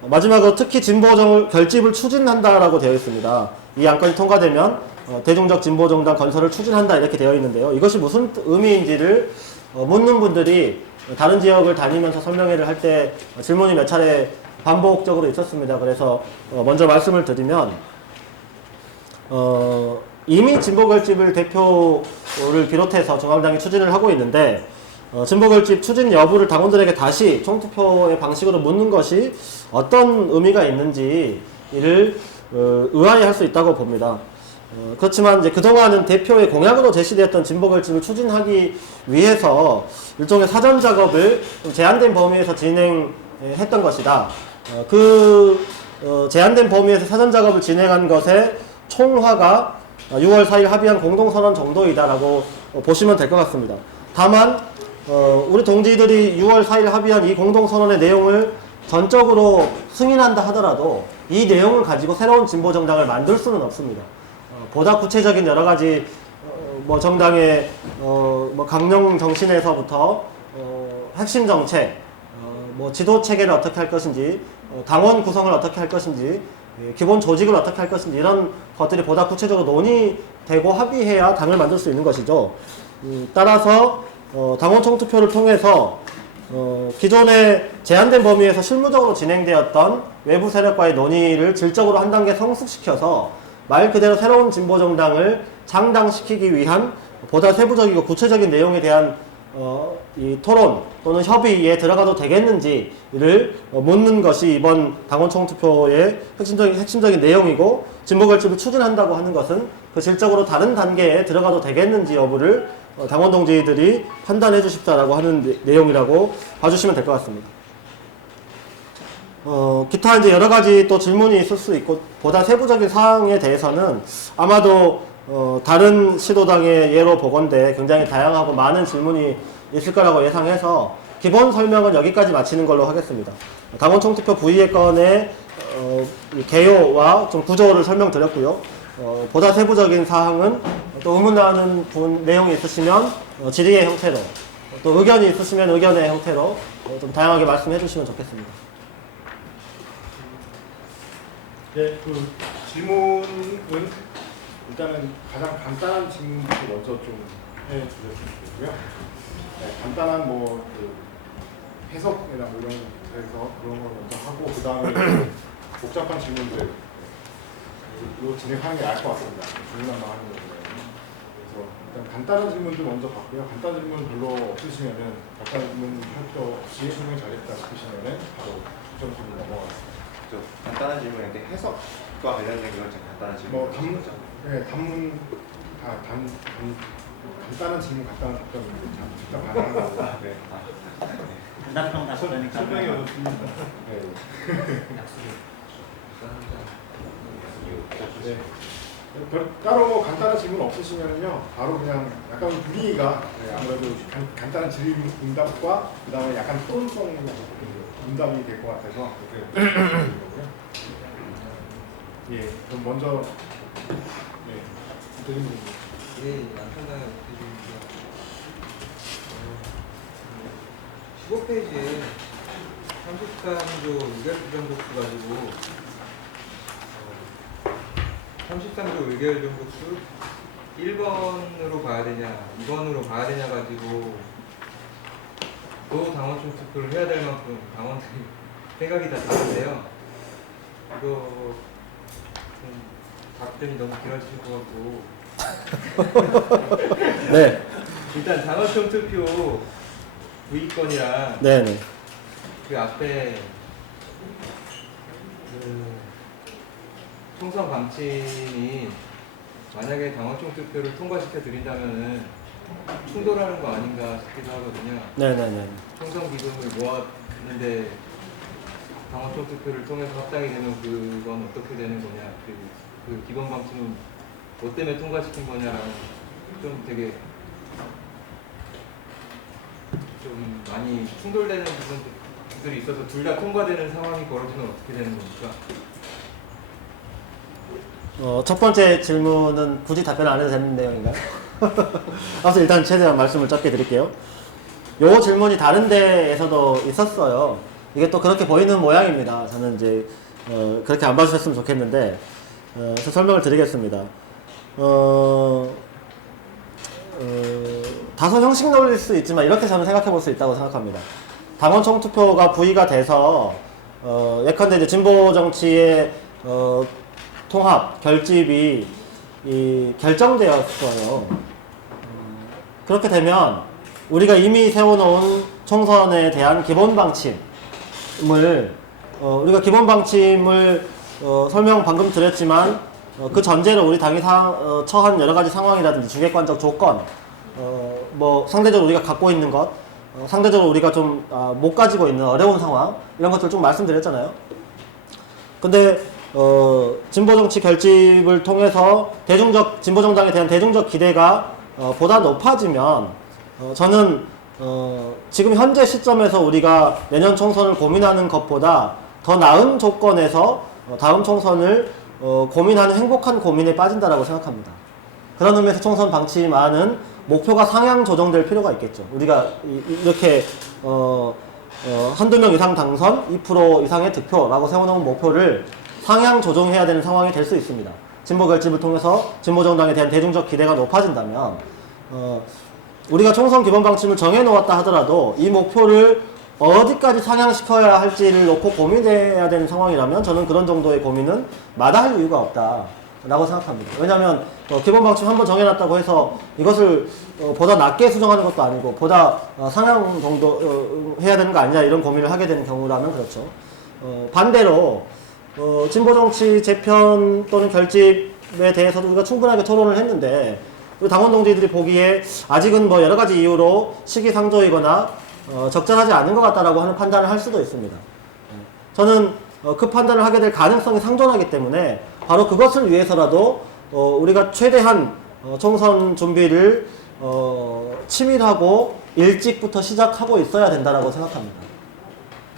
마지막으로 특히 진보 결집을 추진한다라고 되어 있습니다. 이 안건이 통과되면 대중적 진보정당 건설을 추진한다 이렇게 되어 있는데요. 이것이 무슨 의미인지를 묻는 분들이 다른 지역을 다니면서 설명회를 할 때 질문이 몇 차례 반복적으로 있었습니다. 그래서 먼저 말씀을 드리면 이미 진보결집을 대표를 비롯해서 중앙당이 추진을 하고 있는데 진보결집 추진 여부를 당원들에게 다시 총투표의 방식으로 묻는 것이 어떤 의미가 있는지를 의아해할 수 있다고 봅니다. 그렇지만 이제 그동안은 대표의 공약으로 제시되었던 진보결집을 추진하기 위해서 일종의 사전 작업을 좀 제한된 범위에서 진행해 했던 것이다. 제한된 범위에서 사전 작업을 진행한 것의 총화가 6월 4일 합의한 공동선언 정도이다라고 보시면 될 것 같습니다. 다만 우리 동지들이 6월 4일 합의한 이 공동선언의 내용을 전적으로 승인한다 하더라도 이 내용을 가지고 새로운 진보정당을 만들 수는 없습니다. 보다 구체적인 여러 가지 뭐 정당의 뭐 강령 정신에서부터 핵심 정책, 뭐 지도 체계를 어떻게 할 것인지, 당원 구성을 어떻게 할 것인지, 기본 조직을 어떻게 할 것인지 이런 것들이 보다 구체적으로 논의되고 합의해야 당을 만들 수 있는 것이죠. 따라서 당원 총투표를 통해서 기존의 제한된 범위에서 실무적으로 진행되었던 외부 세력과의 논의를 질적으로 한 단계 성숙시켜서 말 그대로 새로운 진보정당을 창당시키기 위한 보다 세부적이고 구체적인 내용에 대한 이 토론 또는 협의에 들어가도 되겠는지를 묻는 것이 이번 당원 총투표의 핵심적인 내용이고, 진보결집을 추진한다고 하는 것은 그 질적으로 다른 단계에 들어가도 되겠는지 여부를 당원 동지들이 판단해 주십사라고 하는 내용이라고 봐주시면 될 것 같습니다. 기타 이제 여러 가지 또 질문이 있을 수 있고, 보다 세부적인 사항에 대해서는 아마도 다른 시도당의 예로 보건대 굉장히 다양하고 많은 질문이 있을 거라고 예상해서 기본 설명은 여기까지 마치는 걸로 하겠습니다. 당원 총투표 부의회 건의 개요와 좀 구조를 설명드렸고요. 보다 세부적인 사항은 또 의문 나는 내용이 있으시면 질의의 형태로, 또 의견이 있으시면 의견의 형태로 좀 다양하게 말씀해 주시면 좋겠습니다. 네, 그 질문은 일단은 가장 간단한 질문부터 먼저 좀 해주셨고요. 네, 간단한 그 해석이나 뭐 이런 그런 걸 먼저 하고 그 다음에 복잡한 질문들 이거 진행하는 게 나을 것 같습니다. 질문 한번 하는 거예요. 그래서 일단 간단한 질문들 먼저 받고요. 간단한 질문 별로 없으시면은 간단한 질문 할 필요 없이 설명 잘했다 싶으시면은 바로 복잡한 질문 넘어가겠습니다. 간단한 질문인데 해석과 관련된 건 좀 간단한 질문. 단문 간단한 질문, 간단한 답변 참 가능한 거고. 네. 단답형 답변이 설명이 가능한 어렵습니다. 네. 네. 따로 뭐 간단한 질문 없으시면요, 바로 그냥 약간 분위기가 아무래도 간단한 질의응답과 그 다음에 약간 토론성 응답이 될 것 같아서 그렇게 드리는 거고요. 예, 그럼 먼저 드리는 겁니다. 예, 양편당에 드립니다. 15페이지에 33조 의결 정복수 가지고 33조 의결 정복수 1번으로 봐야 되냐 2번으로 봐야 되냐 가지고 또 당원 총투표를 해야 될 만큼 당원들이 생각이 다 다른데요. 이거 답변이 너무 길어지실 것 같고 네. 일단 당원 총투표 부의권이랑 네네. 그 앞에 총선 방침이 만약에 당원 총투표를 통과시켜 드린다면은 충돌하는 거 아닌가 싶기도 하거든요. 네네네. 총선 기금을 모았는데 당원 총투표를 통해서 합당이 되면 그건 어떻게 되는 거냐, 그리고 그 기본 방침은 뭐 때문에 통과시킨 거냐라는 좀 되게 좀 많이 충돌되는 부분들이 있어서 둘 다 통과되는 상황이 벌어지면 어떻게 되는 겁니까? 첫 번째 질문은 굳이 답변 안 해도 되는 내용인가요? 그래서 일단 최대한 말씀을 짧게 드릴게요. 요 질문이 다른 데에서도 있었어요. 이게 또 그렇게 보이는 모양입니다. 저는 이제 그렇게 안 봐주셨으면 좋겠는데 그래서 설명을 드리겠습니다. 다소 형식 논리일 수 있지만 이렇게 저는 생각해 볼 수 있다고 생각합니다. 당원 총투표가 부의가 돼서 예컨대 이제 진보 정치의 통합, 결집이 결정되었어요. 그렇게 되면 우리가 이미 세워놓은 총선에 대한 기본 방침을 우리가 기본 방침을 설명 방금 드렸지만 그 전제로 우리 당이 처한 여러 가지 상황이라든지 주객관적 조건, 뭐 상대적으로 우리가 갖고 있는 것, 상대적으로 우리가 좀 못 가지고 있는 어려운 상황 이런 것들 좀 말씀드렸잖아요. 근데 진보 정치 결집을 통해서 진보 정당에 대한 대중적 기대가 보다 높아지면 저는 지금 현재 시점에서 우리가 내년 총선을 고민하는 것보다 더 나은 조건에서 다음 총선을 고민하는 행복한 고민에 빠진다라고 생각합니다. 그런 의미에서 총선 방침안은 목표가 상향 조정될 필요가 있겠죠. 우리가 이렇게 한두 명 이상 당선, 2% 이상의 득표라고 세워놓은 목표를 상향 조정해야 되는 상황이 될 수 있습니다. 진보 결집을 통해서 진보 정당에 대한 대중적 기대가 높아진다면 우리가 총선 기본 방침을 정해놓았다 하더라도 이 목표를 어디까지 상향시켜야 할지를 놓고 고민해야 되는 상황이라면 저는 그런 정도의 고민은 마다할 이유가 없다라고 생각합니다. 왜냐하면 기본 방침 한번 정해놨다고 해서 이것을 보다 낮게 수정하는 것도 아니고 보다 상향 정도 해야 되는 거 아니냐 이런 고민을 하게 되는 경우라면 그렇죠. 반대로 진보 정치 재편 또는 결집에 대해서도 우리가 충분하게 토론을 했는데 우리 당원 동지들이 보기에 아직은 뭐 여러 가지 이유로 시기상조이거나 적절하지 않은 것 같다라고 하는 판단을 할 수도 있습니다. 저는 그 판단을 하게 될 가능성이 상존하기 때문에 바로 그것을 위해서라도 우리가 최대한 총선 준비를 치밀하고 일찍부터 시작하고 있어야 된다라고 생각합니다.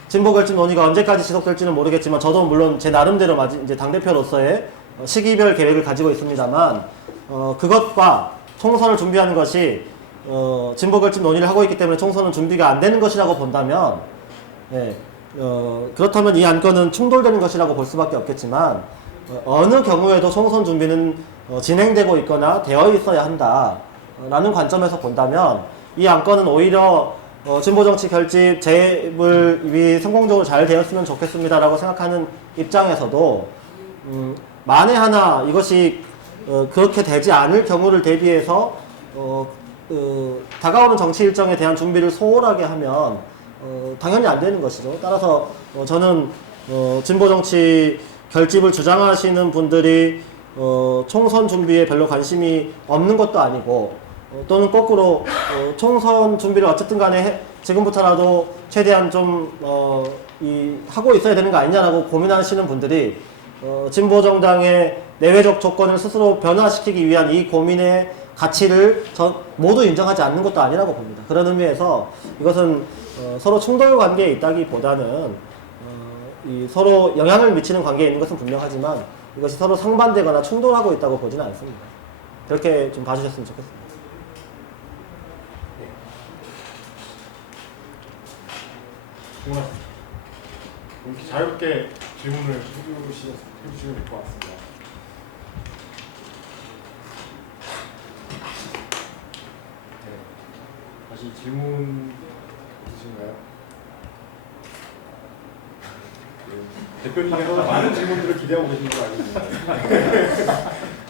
진보 결집 논의가 언제까지 지속될지는 모르겠지만 저도 물론 제 나름대로 이제 당대표로서의 시기별 계획을 가지고 있습니다만 그것과 총선을 준비하는 것이 진보 결집 논의를 하고 있기 때문에 총선은 준비가 안 되는 것이라고 본다면 그렇다면 이 안건은 충돌되는 것이라고 볼 수밖에 없겠지만 어느 경우에도 총선 준비는 진행되고 있거나 되어 있어야 한다라는 관점에서 본다면 이 안건은 오히려 진보정치 결집 재입을 성공적으로 잘 되었으면 좋겠습니다라고 생각하는 입장에서도 만에 하나 이것이 그렇게 되지 않을 경우를 대비해서 다가오는 정치 일정에 대한 준비를 소홀하게 하면 당연히 안 되는 것이죠. 따라서 저는 진보정치 결집을 주장하시는 분들이 총선 준비에 별로 관심이 없는 것도 아니고 또는 거꾸로 총선 준비를 어쨌든 간에 지금부터라도 최대한 좀 하고 있어야 되는 거 아니냐라고 고민하시는 분들이 진보정당의 내외적 조건을 스스로 변화시키기 위한 이 고민의 가치를 모두 인정하지 않는 것도 아니라고 봅니다. 그런 의미에서 이것은 서로 충돌 관계에 있다기보다는 서로 영향을 미치는 관계에 있는 것은 분명하지만 이것이 서로 상반되거나 충돌하고 있다고 보지는 않습니다. 그렇게 좀 봐주셨으면 좋겠습니다. 이렇게 자유롭게 질문을 해주시면 될 것 같습니다. 네. 다시 질문 있으신가요? 네. 대표님께서 많은 질문들을 기대하고 계신 거 아닙니까?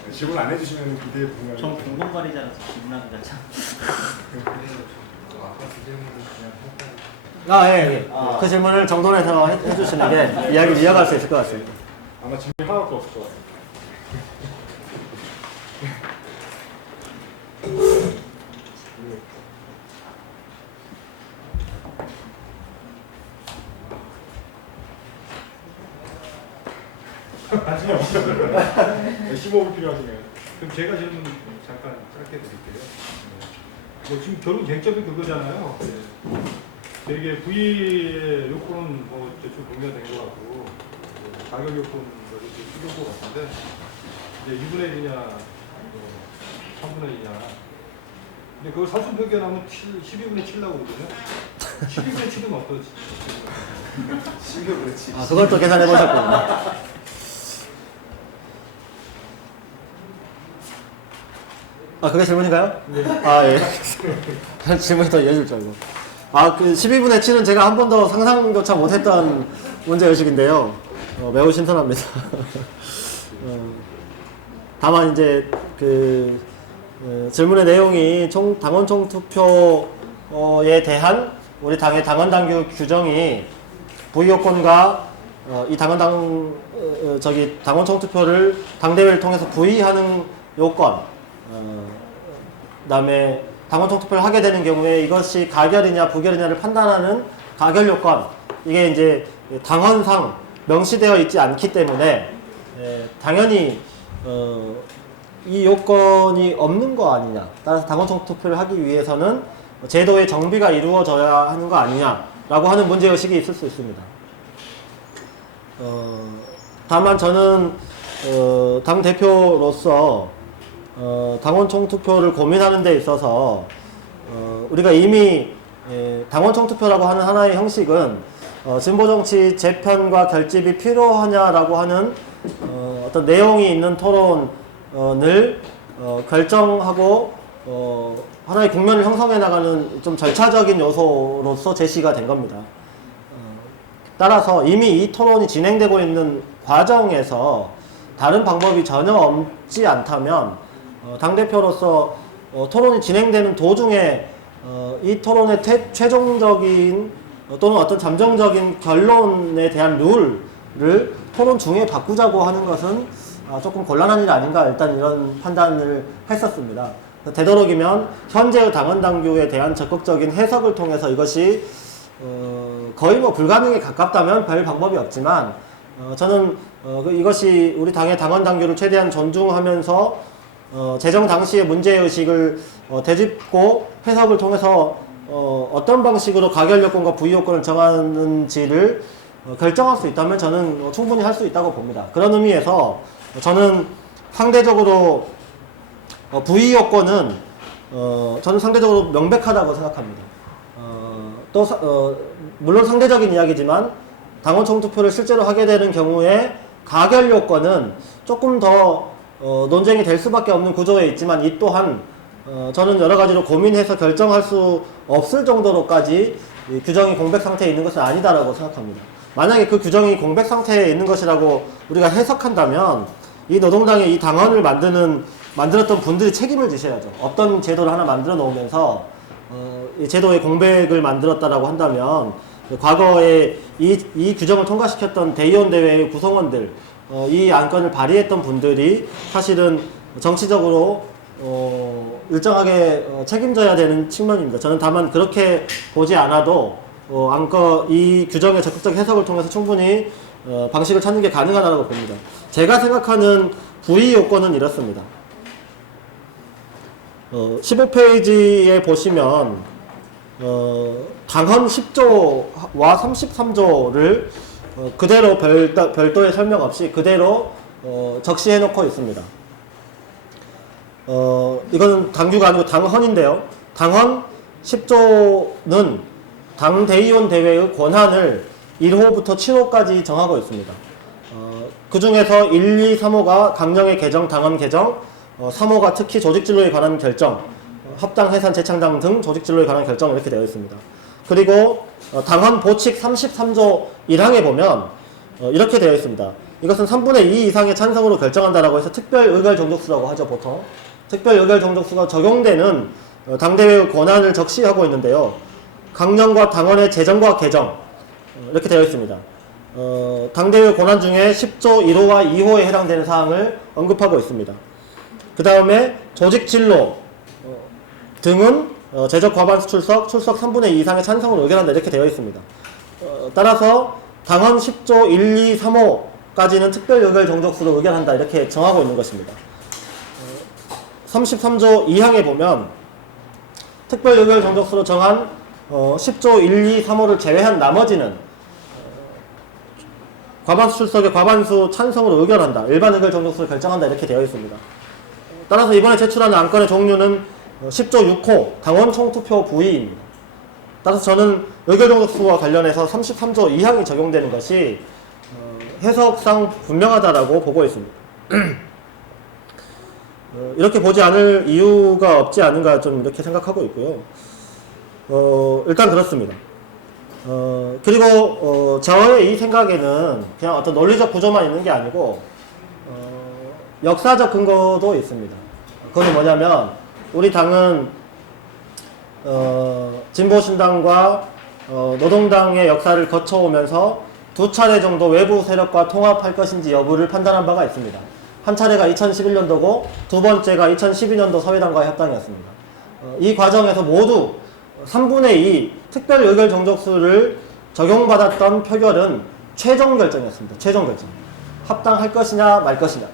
네, 질문 안 해주시면 기대에 불응하는. 전 공동발의자라서 질문하기 잘 예. 그 질문을 정돈해서 해주시는 게 이야기를 이어갈 수 있을 것 같습니다. 아마 질문이 하나도 없을 것 같아요. 관심이 없어요. 심호흡이 필요하시네요. 그럼 제가 질문 잠깐 짧게 드릴게요. 뭐 지금 결국 쟁점이 그거잖아요. 되게 V의 요건은 뭐 대충 동의가 된 것 같고 가격 요건도 이렇게 필요한 것 같은데 이제 2분의 1이냐, 3분의 2냐. 근데 그걸 산수 표기하면 12분의 7 나오거든요. 12분의 7은 어떠지? 12분의 7. 그걸 또 계산해 보셨군요. 그게 질문인가요? 네. 예. 질문이 더 이어질 줄 알고. 그 12분의 7은 제가 한 번도 상상조차 못했던 문제의식인데요. 매우 신선합니다. 다만 이제 질문의 내용이 당원 총투표에 대한 우리 당의 당원 당규 규정이 부의요건과 이 당원 총투표를 당대회를 통해서 부의하는 요건, 그다음에 당원 총투표를 하게 되는 경우에 이것이 가결이냐 부결이냐를 판단하는 가결 요건, 이게 이제 당헌상 명시되어 있지 않기 때문에 당연히 이 요건이 없는 거 아니냐, 따라서 당원 총투표를 하기 위해서는 제도의 정비가 이루어져야 하는 거 아니냐라고 하는 문제의식이 있을 수 있습니다. 다만 저는 당 대표로서 당원 총투표를 고민하는 데 있어서 우리가 이미 당원 총투표라고 하는 하나의 형식은 진보정치 재편과 결집이 필요하냐라고 하는 어떤 내용이 있는 토론을 결정하고 하나의 국면을 형성해 나가는 좀 절차적인 요소로서 제시가 된 겁니다. 따라서 이미 이 토론이 진행되고 있는 과정에서 다른 방법이 전혀 없지 않다면 당대표로서 토론이 진행되는 도중에 이 토론의 최종적인 또는 어떤 잠정적인 결론에 대한 룰을 토론 중에 바꾸자고 하는 것은 조금 곤란한 일 아닌가, 일단 이런 판단을 했었습니다. 되도록이면 현재의 당헌당규에 대한 적극적인 해석을 통해서 이것이 거의 뭐 불가능에 가깝다면 별 방법이 없지만 저는 이것이 우리 당의 당헌당규를 최대한 존중하면서 제정 당시의 문제의식을 되짚고 해석을 통해서 어떤 방식으로 가결요건과 부의요건을 정하는지를 결정할 수 있다면 저는 충분히 할 수 있다고 봅니다. 그런 의미에서 저는 상대적으로 부의요건은 저는 상대적으로 명백하다고 생각합니다. 물론 상대적인 이야기지만 당원 총투표를 실제로 하게 되는 경우에 가결 요건은 조금 더 논쟁이 될 수밖에 없는 구조에 있지만 이 또한 저는 여러 가지로 고민해서 결정할 수 없을 정도로까지 규정이 공백 상태에 있는 것은 아니다라고 생각합니다. 만약에 그 규정이 공백 상태에 있는 것이라고 우리가 해석한다면 이 노동당의 이 당헌을 만들었던 분들이 책임을 지셔야죠. 어떤 제도를 하나 만들어 놓으면서 이 제도의 공백을 만들었다라고 한다면 과거에 이 규정을 통과시켰던 대의원 대회의 구성원들, 이 안건을 발의했던 분들이 사실은 정치적으로 일정하게 책임져야 되는 측면입니다. 저는 다만 그렇게 보지 않아도 이 규정의 적극적 해석을 통해서 충분히 방식을 찾는 게 가능하다고 봅니다. 제가 생각하는 부의 요건은 이렇습니다. 15페이지에 보시면 당헌 10조와 33조를 그대로 별도의 설명 없이 그대로 적시해 놓고 있습니다. 이거는 당규가 아니고 당헌인데요. 당헌 10조는 당대의원 대회의 권한을 1호부터 7호까지 정하고 있습니다. 그 중에서 1, 2, 3호가 강령의 개정, 당헌 개정, 3호가 특히 조직진로에 관한 결정, 합당, 해산, 재창당 등 조직진로에 관한 결정 이렇게 되어 있습니다. 그리고 당헌 보칙 33조 1항에 보면 이렇게 되어 있습니다. 이것은 3분의 2 이상의 찬성으로 결정한다라고 해서 특별 의결 정족수라고 하죠, 보통. 특별 의결 정족수가 적용되는 당대회의 권한을 적시하고 있는데요. 강령과 당헌의 제정과 개정 이렇게 되어 있습니다. 당대회 권한 중에 10조 1호와 2호에 해당되는 사항을 언급하고 있습니다. 그 다음에 조직진로 등은 제적 과반수 출석 3분의 2 이상의 찬성을 의결한다 이렇게 되어 있습니다. 따라서 당헌 10조 1, 2, 3호까지는 특별 의결 정족수로 의결한다 이렇게 정하고 있는 것입니다. 33조 2항에 보면 특별 의결 정족수로 정한 10조 1, 2, 3호를 제외한 나머지는 과반수 출석의 과반수 찬성으로 의결한다. 일반 의결 정족수를 결정한다 이렇게 되어 있습니다. 따라서 이번에 제출하는 안건의 종류는 10조 6호 당원 총투표 부의입니다. 따라서 저는 의결 정족수와 관련해서 33조 2항이 적용되는 것이 해석상 분명하다라고 보고 있습니다. 이렇게 보지 않을 이유가 없지 않은가 좀 이렇게 생각하고 있고요. 일단 그렇습니다. 그리고 저의 이 생각에는 그냥 어떤 논리적 구조만 있는 게 아니고 역사적 근거도 있습니다. 그건 뭐냐면 우리 당은 진보신당과 노동당의 역사를 거쳐오면서 두 차례 정도 외부 세력과 통합할 것인지 여부를 판단한 바가 있습니다. 한 차례가 2011년도고 두 번째가 2012년도 서해당과의 협당이었습니다. 이 과정에서 모두 3분의 2 특별 의결 정족수를 적용받았던 표결은 최종 결정이었습니다. 최종 결정. 합당할 것이냐 말 것이냐.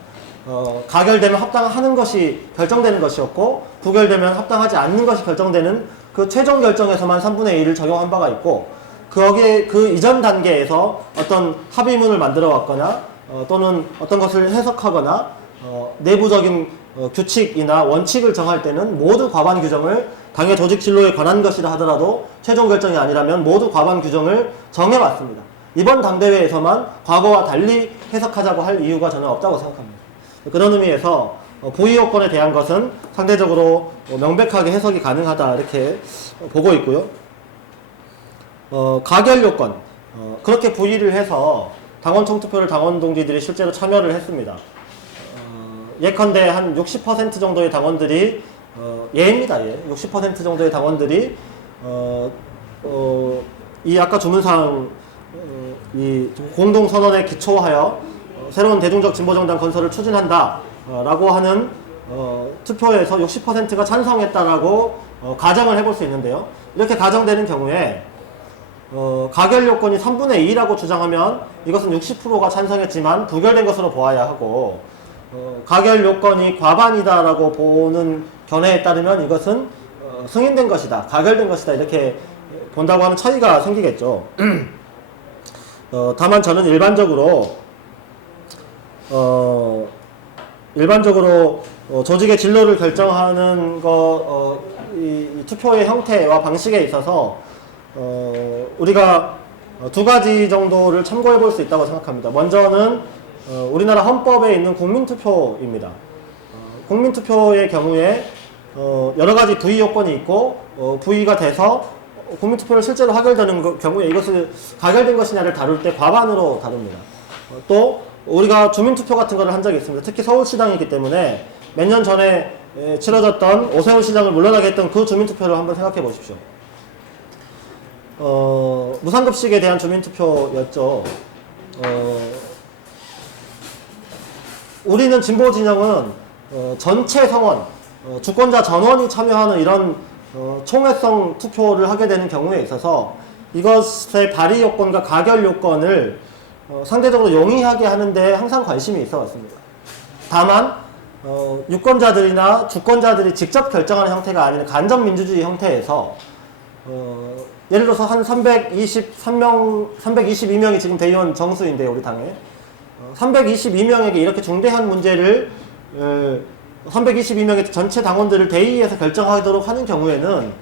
가결되면 합당하는 것이 결정되는 것이었고 부결되면 합당하지 않는 것이 결정되는 그 최종 결정에서만 3분의 2를 적용한 바가 있고 거기에 그 이전 단계에서 어떤 합의문을 만들어 왔거나 또는 어떤 것을 해석하거나 내부적인 규칙이나 원칙을 정할 때는 모두 과반 규정을 당의 조직 진로에 관한 것이라 하더라도 최종 결정이 아니라면 모두 과반 규정을 정해왔습니다. 이번 당대회에서만 과거와 달리 해석하자고 할 이유가 전혀 없다고 생각합니다. 그런 의미에서 부의 요건에 대한 것은 상대적으로 명백하게 해석이 가능하다 이렇게 보고 있고요. 가결 요건 그렇게 부의를 해서 당원 총투표를 당원 동지들이 실제로 참여를 했습니다. 예컨대 한 60% 정도의 당원들이 예입니다. 예. 60% 정도의 당원들이 이 아까 주문사항 이 공동선언에 기초하여 새로운 대중적 진보정당 건설을 추진한다 라고 하는 투표에서 60%가 찬성했다라고 가정을 해볼 수 있는데요. 이렇게 가정되는 경우에 가결 요건이 3분의 2라고 주장하면 이것은 60%가 찬성했지만 부결된 것으로 보아야 하고 가결 요건이 과반이다라고 보는 견해에 따르면 이것은 승인된 것이다, 가결된 것이다 이렇게 본다고 하는 차이가 생기겠죠. 다만 저는 일반적으로 조직의 진로를 결정하는 이 투표의 형태와 방식에 있어서 우리가 두 가지 정도를 참고해 볼 수 있다고 생각합니다. 먼저는 우리나라 헌법에 있는 국민투표입니다. 국민투표의 경우에 여러 가지 부의 요건이 있고 부의가 돼서 국민투표를 실제로 하결되는 경우에 이것을 가결된 것이냐를 다룰 때 과반으로 다룹니다. 또 우리가 주민투표 같은 거를 한 적이 있습니다. 특히 서울시당이기 때문에 몇 년 전에 치러졌던 오세훈 시장을 물러나게 했던 그 주민투표를 한번 생각해 보십시오. 무상급식에 대한 주민투표였죠. 우리는 진보 진영은 전체 성원, 주권자 전원이 참여하는 이런 총회성 투표를 하게 되는 경우에 있어서 이것의 발의 요건과 가결 요건을 상대적으로 용이하게 하는데 항상 관심이 있어 왔습니다. 다만 유권자들이나 주권자들이 직접 결정하는 형태가 아닌 간접민주주의 형태에서 예를 들어서 한 322명이 지금 대의원 정수인데요, 우리 당에. 322명에게 이렇게 중대한 문제를 322명의 전체 당원들을 대의에서 결정하도록 하는 경우에는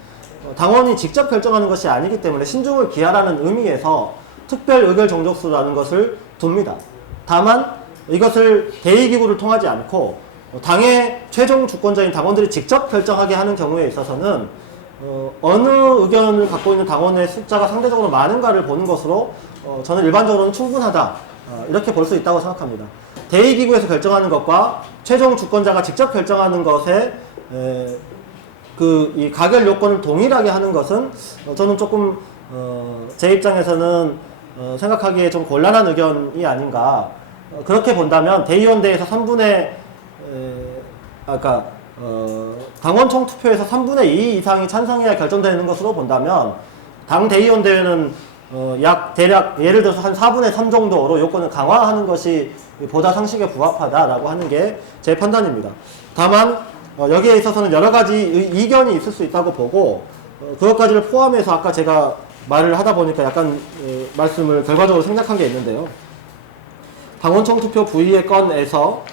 당원이 직접 결정하는 것이 아니기 때문에 신중을 기하라는 의미에서 특별 의결 정족수라는 것을 둡니다. 다만 이것을 대의기구를 통하지 않고 당의 최종 주권자인 당원들이 직접 결정하게 하는 경우에 있어서는 어느 의견을 갖고 있는 당원의 숫자가 상대적으로 많은가를 보는 것으로 저는 일반적으로는 충분하다 이렇게 볼 수 있다고 생각합니다. 대의기구에서 결정하는 것과 최종 주권자가 직접 결정하는 것에 이 가결 요건을 동일하게 하는 것은 저는 조금 제 입장에서는 생각하기에 좀 곤란한 의견이 아닌가. 그렇게 본다면 대의원대에서 3분의 당원 총투표에서 3분의 2 이상이 찬성해야 결정되는 것으로 본다면 당 대의원대회는 대략 예를 들어서 한 4분의 3 정도로 요건을 강화하는 것이 보다 상식에 부합하다라고 하는 게 제 판단입니다. 다만 여기에 있어서는 여러 가지 이견이 있을 수 있다고 보고 그것까지를 포함해서 아까 제가 말을 하다 보니까 약간 말씀을 결과적으로 생략한 게 있는데요. 당원 총투표 부의의 건에서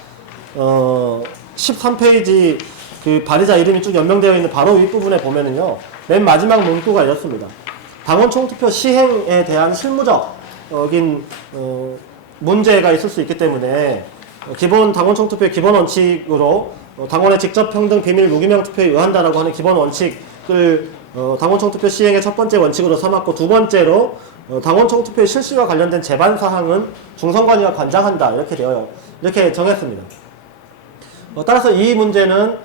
13페이지 그 발의자 이름이 쭉 연명되어 있는 바로 윗부분에 보면은요, 맨 마지막 문구가 이렇습니다. 당원 총투표 시행에 대한 실무적인 문제가 있을 수 있기 때문에 기본 당원 총투표의 기본 원칙으로 당원의 직접 평등 비밀 무기명 투표에 의한다라고 하는 기본 원칙을 당원 총투표 시행의 첫 번째 원칙으로 삼았고 두 번째로 당원 총투표의 실시와 관련된 제반 사항은 중선관위가 관장한다 이렇게 정했습니다. 따라서 이 문제는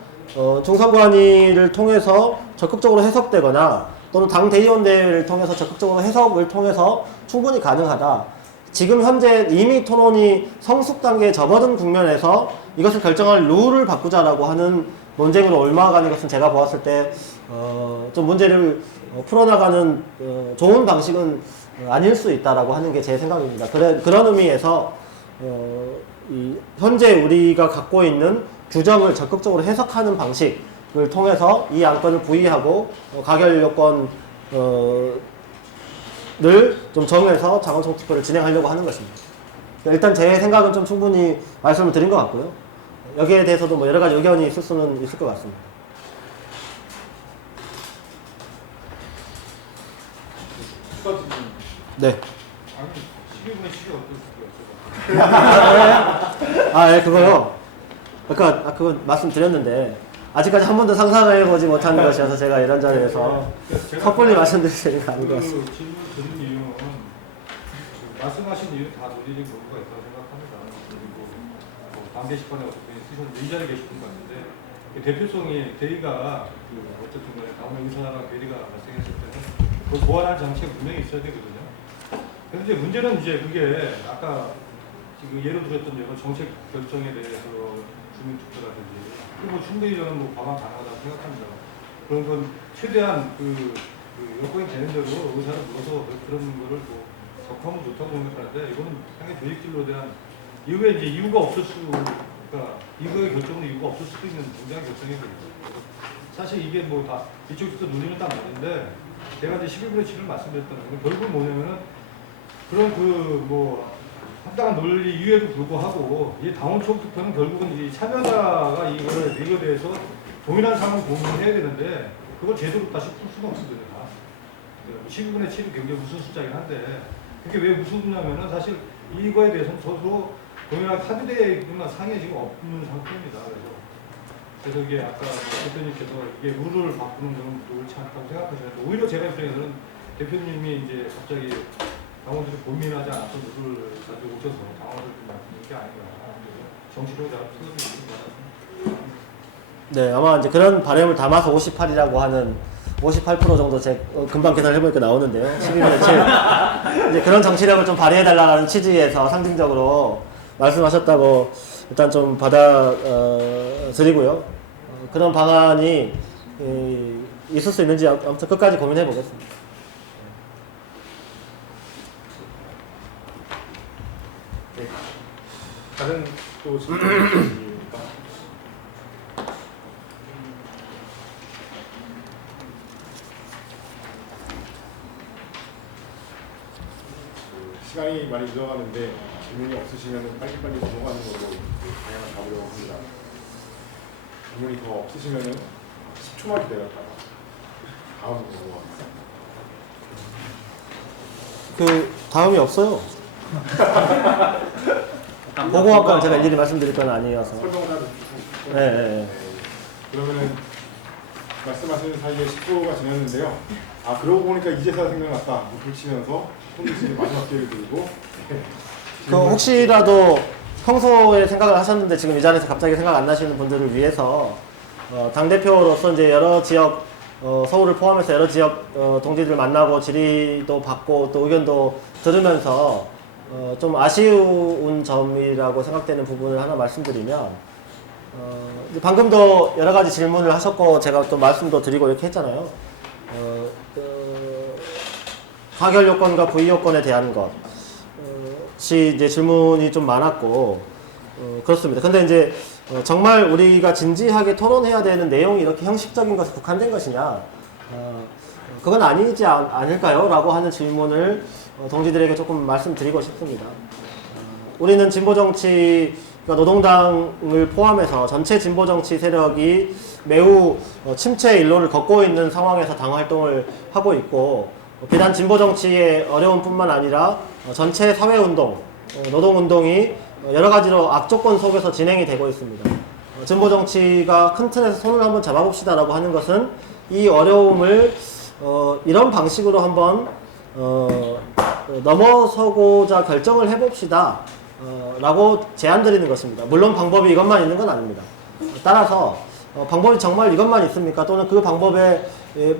중선관위를 통해서 적극적으로 해석되거나 또는 당 대의원대회를 통해서 적극적으로 해석을 통해서 충분히 가능하다. 지금 현재 이미 토론이 성숙 단계에 접어든 국면에서 이것을 결정할 룰을 바꾸자라고 하는 논쟁으로 옮아가는 것은 제가 보았을 때 좀 문제를 풀어나가는 좋은 방식은 아닐 수 있다라고 하는 게 제 생각입니다. 그런 의미에서 현재 우리가 갖고 있는 규정을 적극적으로 해석하는 방식을 통해서 이 안건을 부의하고 가결 요건을 좀 정해서 자원총 투표를 진행하려고 하는 것입니다. 일단 제 생각은 좀 충분히 말씀을 드린 것 같고요. 여기에 대해서도 뭐 여러 가지 의견이 있을 수는 있을 것 같습니다. 추가 질문. 네. 아니 12분의 10이 어떻게 아, 예, 그거요. 아까 그거 말씀드렸는데 아직까지 한 번도 상상을 해보지 못한 것이어서 제가 이런 자리에서 섣불리 말씀드릴 수 있는 게 아닌 것 같습니다. 질문 드는 이유는 말씀하신 이유 다 논리적 논거가 있다고 생각합니다. 그리고 당 게시판에 어떻게 쓰셨는데 이 자리에 계신 분 같은데 대표성이 대의가 어쨌든 간에 다음에 의사랑 괴리가 발생했을 때는 그걸 보완할 장치가 분명히 있어야 되거든요. 그런데 문제는 이제 그게 아까 지금 예로 들었던 여러 정책 결정에 대해서 주민투표라든지 그리고 충분히 저는 뭐 과반 가능하다고 생각합니다. 그런 건 최대한 그 여건이 되는 대로 의사를 물어서 그런 거를 뭐 적하면 좋다고 생각하는데 이거는 상당히 조직질로 대한 이후에 이제 이유가 없을 수, 그러니까 이거의 결정은 이유가 없을 수도 있는 굉장히 결정이거든요. 사실 이게 뭐 다 이쪽에서 논의는 다 맞는데 제가 이제 11분의 7을 말씀드렸다는 건 결국은 뭐냐면은 그런 그 뭐 합당한 논리 이유에도 불구하고 이 당원총 투표는 결국은 이 참여자가 이거에 대해서 동일한 상황을 공유해야 되는데 그걸 제대로 다시 풀 수가 없거든요. 12분의 7이 굉장히 우스운 숫자긴 한데 그게 왜 우스우냐면은 사실 이거에 대해서는 서로 동일하게 합의되거나 상에 지금 없는 상태입니다. 그래서 이게 아까 대표님께서 이게 룰을 바꾸는 건 옳지 않다고 생각하시는데 오히려 제가 입장에서는 대표님이 이제 갑자기 당원들이 고민하지 않았던 룰을 가지고 오셔서 당원들 좀 말씀드린 게 아닌가. 정치적으로 제가 풀어드리는 것 같습니다. 네, 아마 이제 그런 바람을 담아서 58이라고 하는 58% 정도 금방 계산을 해보니까 나오는데요. 12분의 7. 이제 그런 정치력을 좀 발휘해달라는 취지에서 상징적으로 말씀하셨다고 일단 좀 받아들이고요. 그런 방안이 있을 수 있는지 아무튼 끝까지 고민해 보겠습니다. 네. 다른 또 질문 있으십니까? 시간이 많이 늘어가는데 질문이 없으시면 빨리빨리 넘어가는 걸로 방향을 잡으려고 합니다. 질문이 더 없으시면 10초만 기다렸다가 다음으로 넘어가겠습니다. 다음이 없어요. 보공학과는 제가 일일이 말씀드릴 건 아니어서. 설명자도 주고. 네. 그러면은 말씀하시는 사이에 10초가 지났는데요. 아 그러고 보니까 이제서 생각났다. 불치면서 손드시는 마지막 기회를 드리고. 혹시라도 평소에 생각을 하셨는데 지금 이 자리에서 갑자기 생각 안 나시는 분들을 위해서 당대표로서 이제 여러 지역 서울을 포함해서 여러 지역 동지들을 만나고 질의도 받고 또 의견도 들으면서 좀 아쉬운 점이라고 생각되는 부분을 하나 말씀드리면 방금도 여러 가지 질문을 하셨고 제가 또 말씀도 드리고 이렇게 했잖아요. 가결 요건과 부의 요건에 대한 것이 이제 질문이 좀 많았고 그렇습니다. 근데 이제 정말 우리가 진지하게 토론해야 되는 내용이 이렇게 형식적인 것에 국한된 것이냐 그건 아니지 않을까요? 라고 하는 질문을 동지들에게 조금 말씀드리고 싶습니다. 우리는 진보정치, 그러니까 노동당을 포함해서 전체 진보정치 세력이 매우 침체의 일로를 걷고 있는 상황에서 당활동을 하고 있고 비단 진보정치의 어려움 뿐만 아니라 전체 사회운동, 노동운동이 여러 가지로 악조건 속에서 진행이 되고 있습니다. 진보정치가 큰 틀에서 손을 한번 잡아봅시다 라고 하는 것은 이 어려움을 이런 방식으로 한번 넘어서고자 결정을 해봅시다 라고 제안드리는 것입니다. 물론 방법이 이것만 있는 건 아닙니다. 따라서 방법이 정말 이것만 있습니까? 또는 그 방법에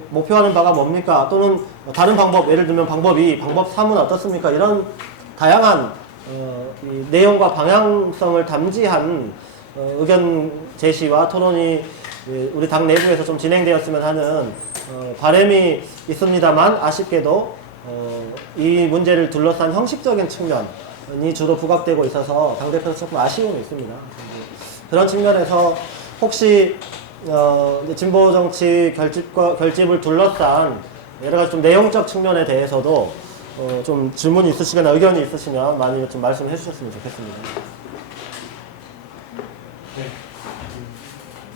목표하는 바가 뭡니까? 또는 다른 방법, 예를 들면 방법 2, 방법 3은 어떻습니까? 이런 다양한 이 내용과 방향성을 담지한 의견 제시와 토론이 우리 당 내부에서 좀 진행되었으면 하는 바람이 있습니다만 아쉽게도 이 문제를 둘러싼 형식적인 측면이 주로 부각되고 있어서 당대표에서 조금 아쉬움이 있습니다. 그런 측면에서 혹시 이제 진보 정치 결집을 둘러싼 여러 가지 좀 내용적 측면에 대해서도 좀 질문이 있으시거나 의견이 있으시면 많이 좀 말씀해 주셨으면 좋겠습니다. 네.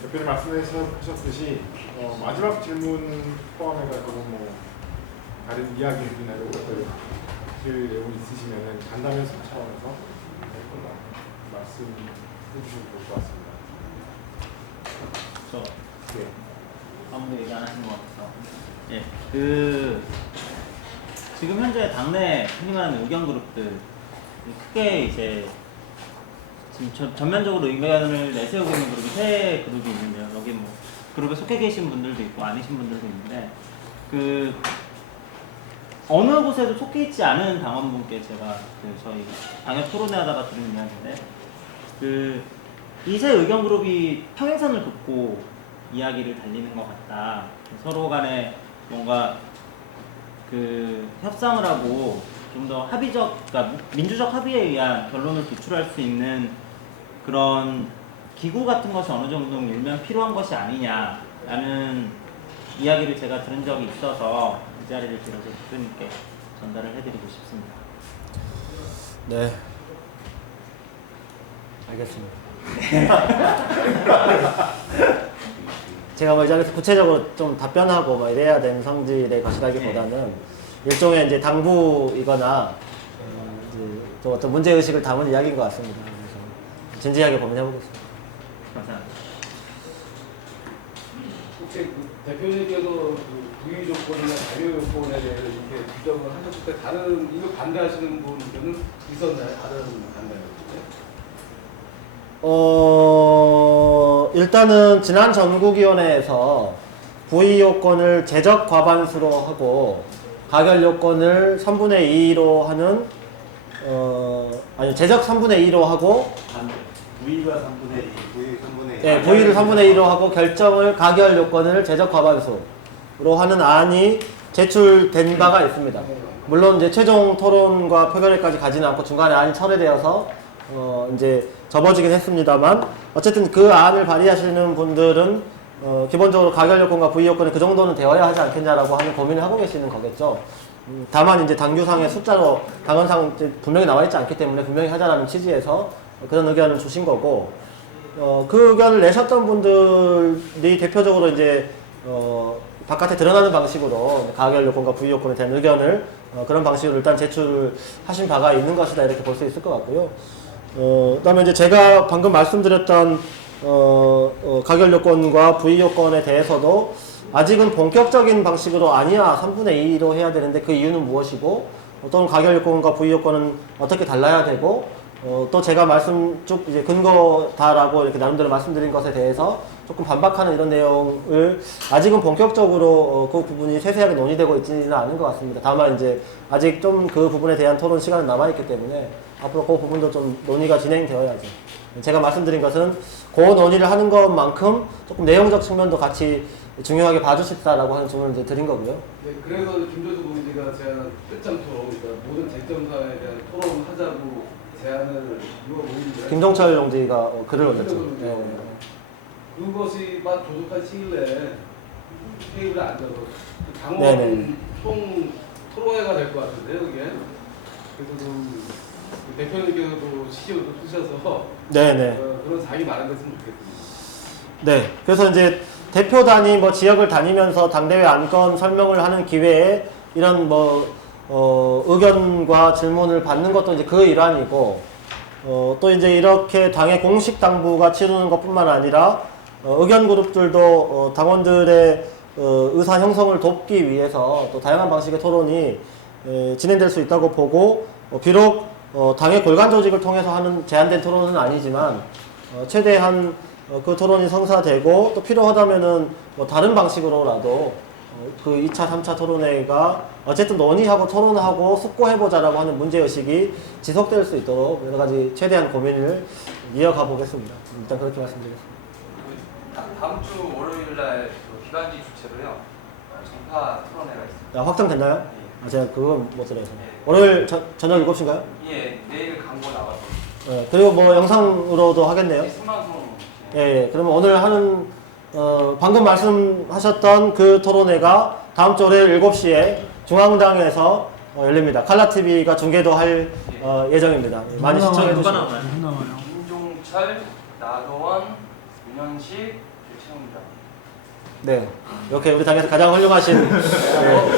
대표님 말씀하셨듯이 마지막 질문 포함해가지고 뭐 다른 이야기들이나 이런 것들 내용이 있으시면 간담회 차원에서 말씀해 주시면 좋을 것 같습니다. 네. 아무도 얘기 안 하시는 것 같아서. 예, 지금 현재 당내 흔히 말하는 의견 그룹들 크게 이제 지금 전면적으로 의견을 내세우고 있는 그룹이 세 그룹이 있는데요. 여기 뭐 그룹에 속해 계신 분들도 있고 아니신 분들도 있는데 어느 곳에도 속해 있지 않은 당원분께 제가 저희 당협 토론회 하다가 들은 이야기인데 이 세 의견 그룹이 평행선을 긋고 이야기를 달리는 것 같다. 서로 간에 뭔가 협상을 하고 좀 더 그러니까 민주적 합의에 의한 결론을 도출할 수 있는 그런 기구 같은 것이 어느 정도 일면 필요한 것이 아니냐라는 이야기를 제가 들은 적이 있어서 이 자리를 빌어서 대표님께 전달을 해드리고 싶습니다. 네. 알겠습니다. 제가 뭐 이 자리에서 구체적으로 좀 답변하고 뭐 이래야 되는 성질의 것이라기보다는 일종의 이제 당부이거나 이제 또 어떤 문제의식을 담은 이야기인 것 같습니다. 그래서 진지하게 고민해보겠습니다. 감사합니다. 혹시 대표님께서 부의 조건이나 자료 요건에 대해서 이렇게 지적을 하셨을 때 다른 이거 반대하시는 분들은 있었나요? 다른 반대하는 일단은 지난 전국위원회에서 부의 요건을 제적 과반수로 하고 가결 요건을 3분의 2로 하는 제적 3분의 2로 하고 부의가 3분의 2, 부의 3분의 2. 네, 부의를 3분의 2로 하고 결정을 가결 요건을 제적 과반수로 하는 안이 제출된 바가 있습니다. 물론 이제 최종 토론과 표결회까지 가지는 않고 중간에 안이 철회되어서 이제 접어지긴 했습니다만 어쨌든 그 안을 발의하시는 분들은 기본적으로 가결 요건과 부의 요건이 그 정도는 되어야 하지 않겠냐라고 하는 고민을 하고 계시는 거겠죠. 다만 이제 당규상의 숫자로 당헌상 분명히 나와 있지 않기 때문에 분명히 하자라는 취지에서 그런 의견을 주신 거고 그 의견을 내셨던 분들이 대표적으로 이제 바깥에 드러나는 방식으로 가결 요건과 부의 요건에 대한 의견을 그런 방식으로 일단 제출하신 바가 있는 것이다 이렇게 볼 수 있을 것 같고요. 그다음에 이제 제가 방금 말씀드렸던 가결 요건과 부의 요건에 대해서도 아직은 본격적인 방식으로 아니야 3분의 2로 해야 되는데 그 이유는 무엇이고 또는 가결 요건과 부의 요건은 어떻게 달라야 되고 또 제가 쭉 이제 근거다라고 이렇게 나름대로 말씀드린 것에 대해서 조금 반박하는 이런 내용을 아직은 본격적으로 그 부분이 세세하게 논의되고 있지는 않은 것 같습니다. 다만 이제 아직 좀 그 부분에 대한 토론 시간은 남아있기 때문에 앞으로 그 부분도 좀 논의가 진행되어야죠. 제가 말씀드린 것은 그 논의를 하는 것만큼 조금 내용적 측면도 같이 중요하게 봐주십사라고 하는 질문을 이제 드린 거고요. 네, 그래서 김조수 공지가 제안한 끝장 토론, 그러니까 모든 쟁점사에 대한 토론을 하자고 제안을 이어오는데 김종철 용지가 글을 올렸죠. 네. 그것이 조속한 시일 내에 테이블에 앉아서 당원 네네. 총 토론회가 될 것 같은데요, 그게. 그래서 좀 대표님께서도 시기를 쓰셔서 네네. 그런 자기 마련됐으면 좋겠습니다. 네. 그래서 이제 대표단이 뭐 지역을 다니면서 당대회 안건 설명을 하는 기회에 이런 의견과 질문을 받는 것도 이제 그 일환이고, 또 이제 이렇게 당의 공식 당부가 치르는 것뿐만 아니라, 의견 그룹들도 당원들의 의사 형성을 돕기 위해서 또 다양한 방식의 토론이 진행될 수 있다고 보고, 비록 당의 골간 조직을 통해서 하는 제한된 토론은 아니지만, 최대한 그 토론이 성사되고 또 필요하다면은 뭐 다른 방식으로라도 그 2차, 3차 토론회가 어쨌든 논의하고 토론하고 숙고해보자라고 하는 문제의식이 지속될 수 있도록 여러 가지 최대한 고민을 이어가 보겠습니다. 일단 그렇게 말씀드리겠습니다. 다음 주 월요일 날 비관지 주최로요. 전파 토론회가 있습니다. 확정됐나요? 제가 그건 못 들어서. 월요일 저녁 7시인가요? 예, 내일 광고 나가서 그리고 뭐 영상으로도 하겠네요. 생방송. 예, 그러면 오늘 하는 방금 말씀하셨던 그 토론회가 다음 주 월요일 7시에 중앙당에서 열립니다. 칼라TV가 중계도 할 예정입니다. 많이 시청해 누가 주시고. 나와요? 김종철, 나도원, 윤현식, 최훈자. 네, 이렇게 우리 당에서 가장 훌륭하신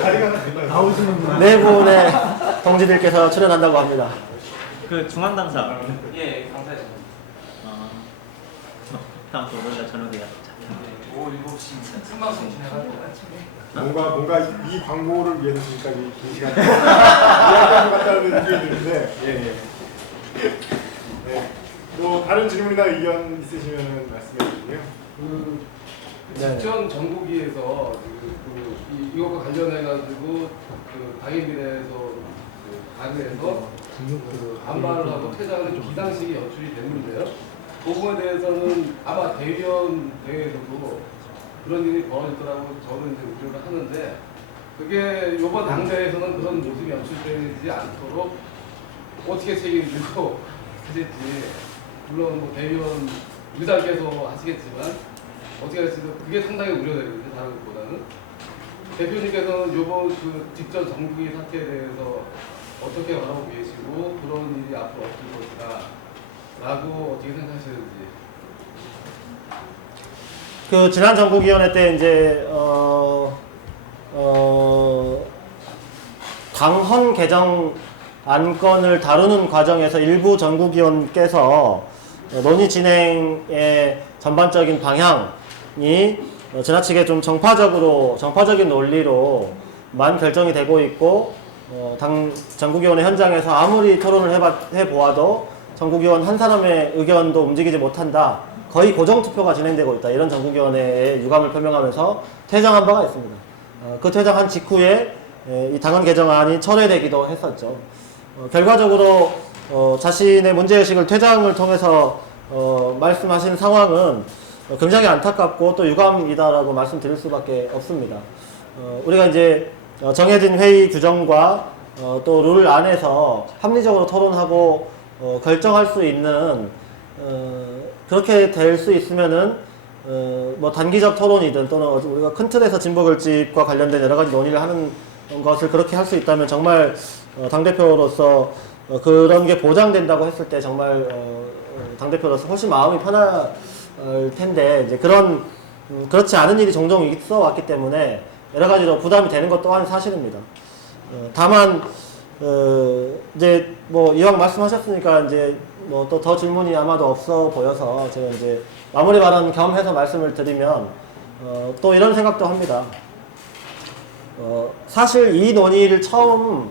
자리가 나오시는 네 분의 동지들께서 출연한다고 합니다. 그 중앙당사. 예, 강사님. 다음 주 월요일 저녁에 오후 7시 생방송 진행합니다. 뭔가 이 광고를 위해서 지금까지 긴 시간 이야기하는 것 같다는 느낌이 드는데 예. 네. 또 다른 질문이나 의견 있으시면 말씀해 주시고요. 직전 정부기에서 이것과 관련해가지고 당일비례에서 당에서 반발을 하고 퇴장하는 비상식이 연출이 됐는데요. 그 부분에 대해서는 아마 대의원 대회에서도 그런 일이 벌어졌더라고 저는 이제 우려를 하는데 그게 이번 당대에서는 그런 모습이 연출되지 않도록 어떻게 책임을 지고 하실지 물론 뭐 대의원 의장께서 하시겠지만 어떻게 할지도 그게 상당히 우려되거든요. 다른 것보다는 대표님께서는 이번 그 직전 정부기 사태에 대해서 어떻게 바라보고 계시고 그런 일이 앞으로 없을 것이다 라고 어떻게 생각하시는지. 그 지난 전국위원회 때 이제 당헌 개정 안건을 다루는 과정에서 일부 전국위원께서 논의 진행의 전반적인 방향이 지나치게 좀 정파적인 논리로만 결정이 되고 있고 당 전국위원회 현장에서 아무리 토론을 해보아도 전국위원 한 사람의 의견도 움직이지 못한다. 거의 고정투표가 진행되고 있다. 이런 전국위원회에 유감을 표명하면서 퇴장한 바가 있습니다. 그 퇴장한 직후에 이 당헌 개정안이 철회되기도 했었죠. 결과적으로 자신의 문제의식을 퇴장을 통해서 말씀하신 상황은 굉장히 안타깝고 또 유감이다라고 말씀드릴 수밖에 없습니다. 우리가 이제 정해진 회의 규정과 또 룰 안에서 합리적으로 토론하고 결정할 수 있는 그렇게 될 수 있으면은 뭐 단기적 토론이든 또는 우리가 큰 틀에서 진보 결집과 관련된 여러 가지 논의를 하는 것을 그렇게 할 수 있다면 정말 당대표로서 그런 게 보장된다고 했을 때 정말 당대표로서 훨씬 마음이 편할 텐데 이제 그렇지 않은 일이 종종 있어 왔기 때문에 여러 가지로 부담이 되는 것 또한 사실입니다. 다만 이제 뭐 이왕 말씀하셨으니까 이제 뭐 또 더 질문이 아마도 없어 보여서 제가 이제 마무리 발언 겸해서 말씀을 드리면 또 이런 생각도 합니다. 사실 이 논의를 처음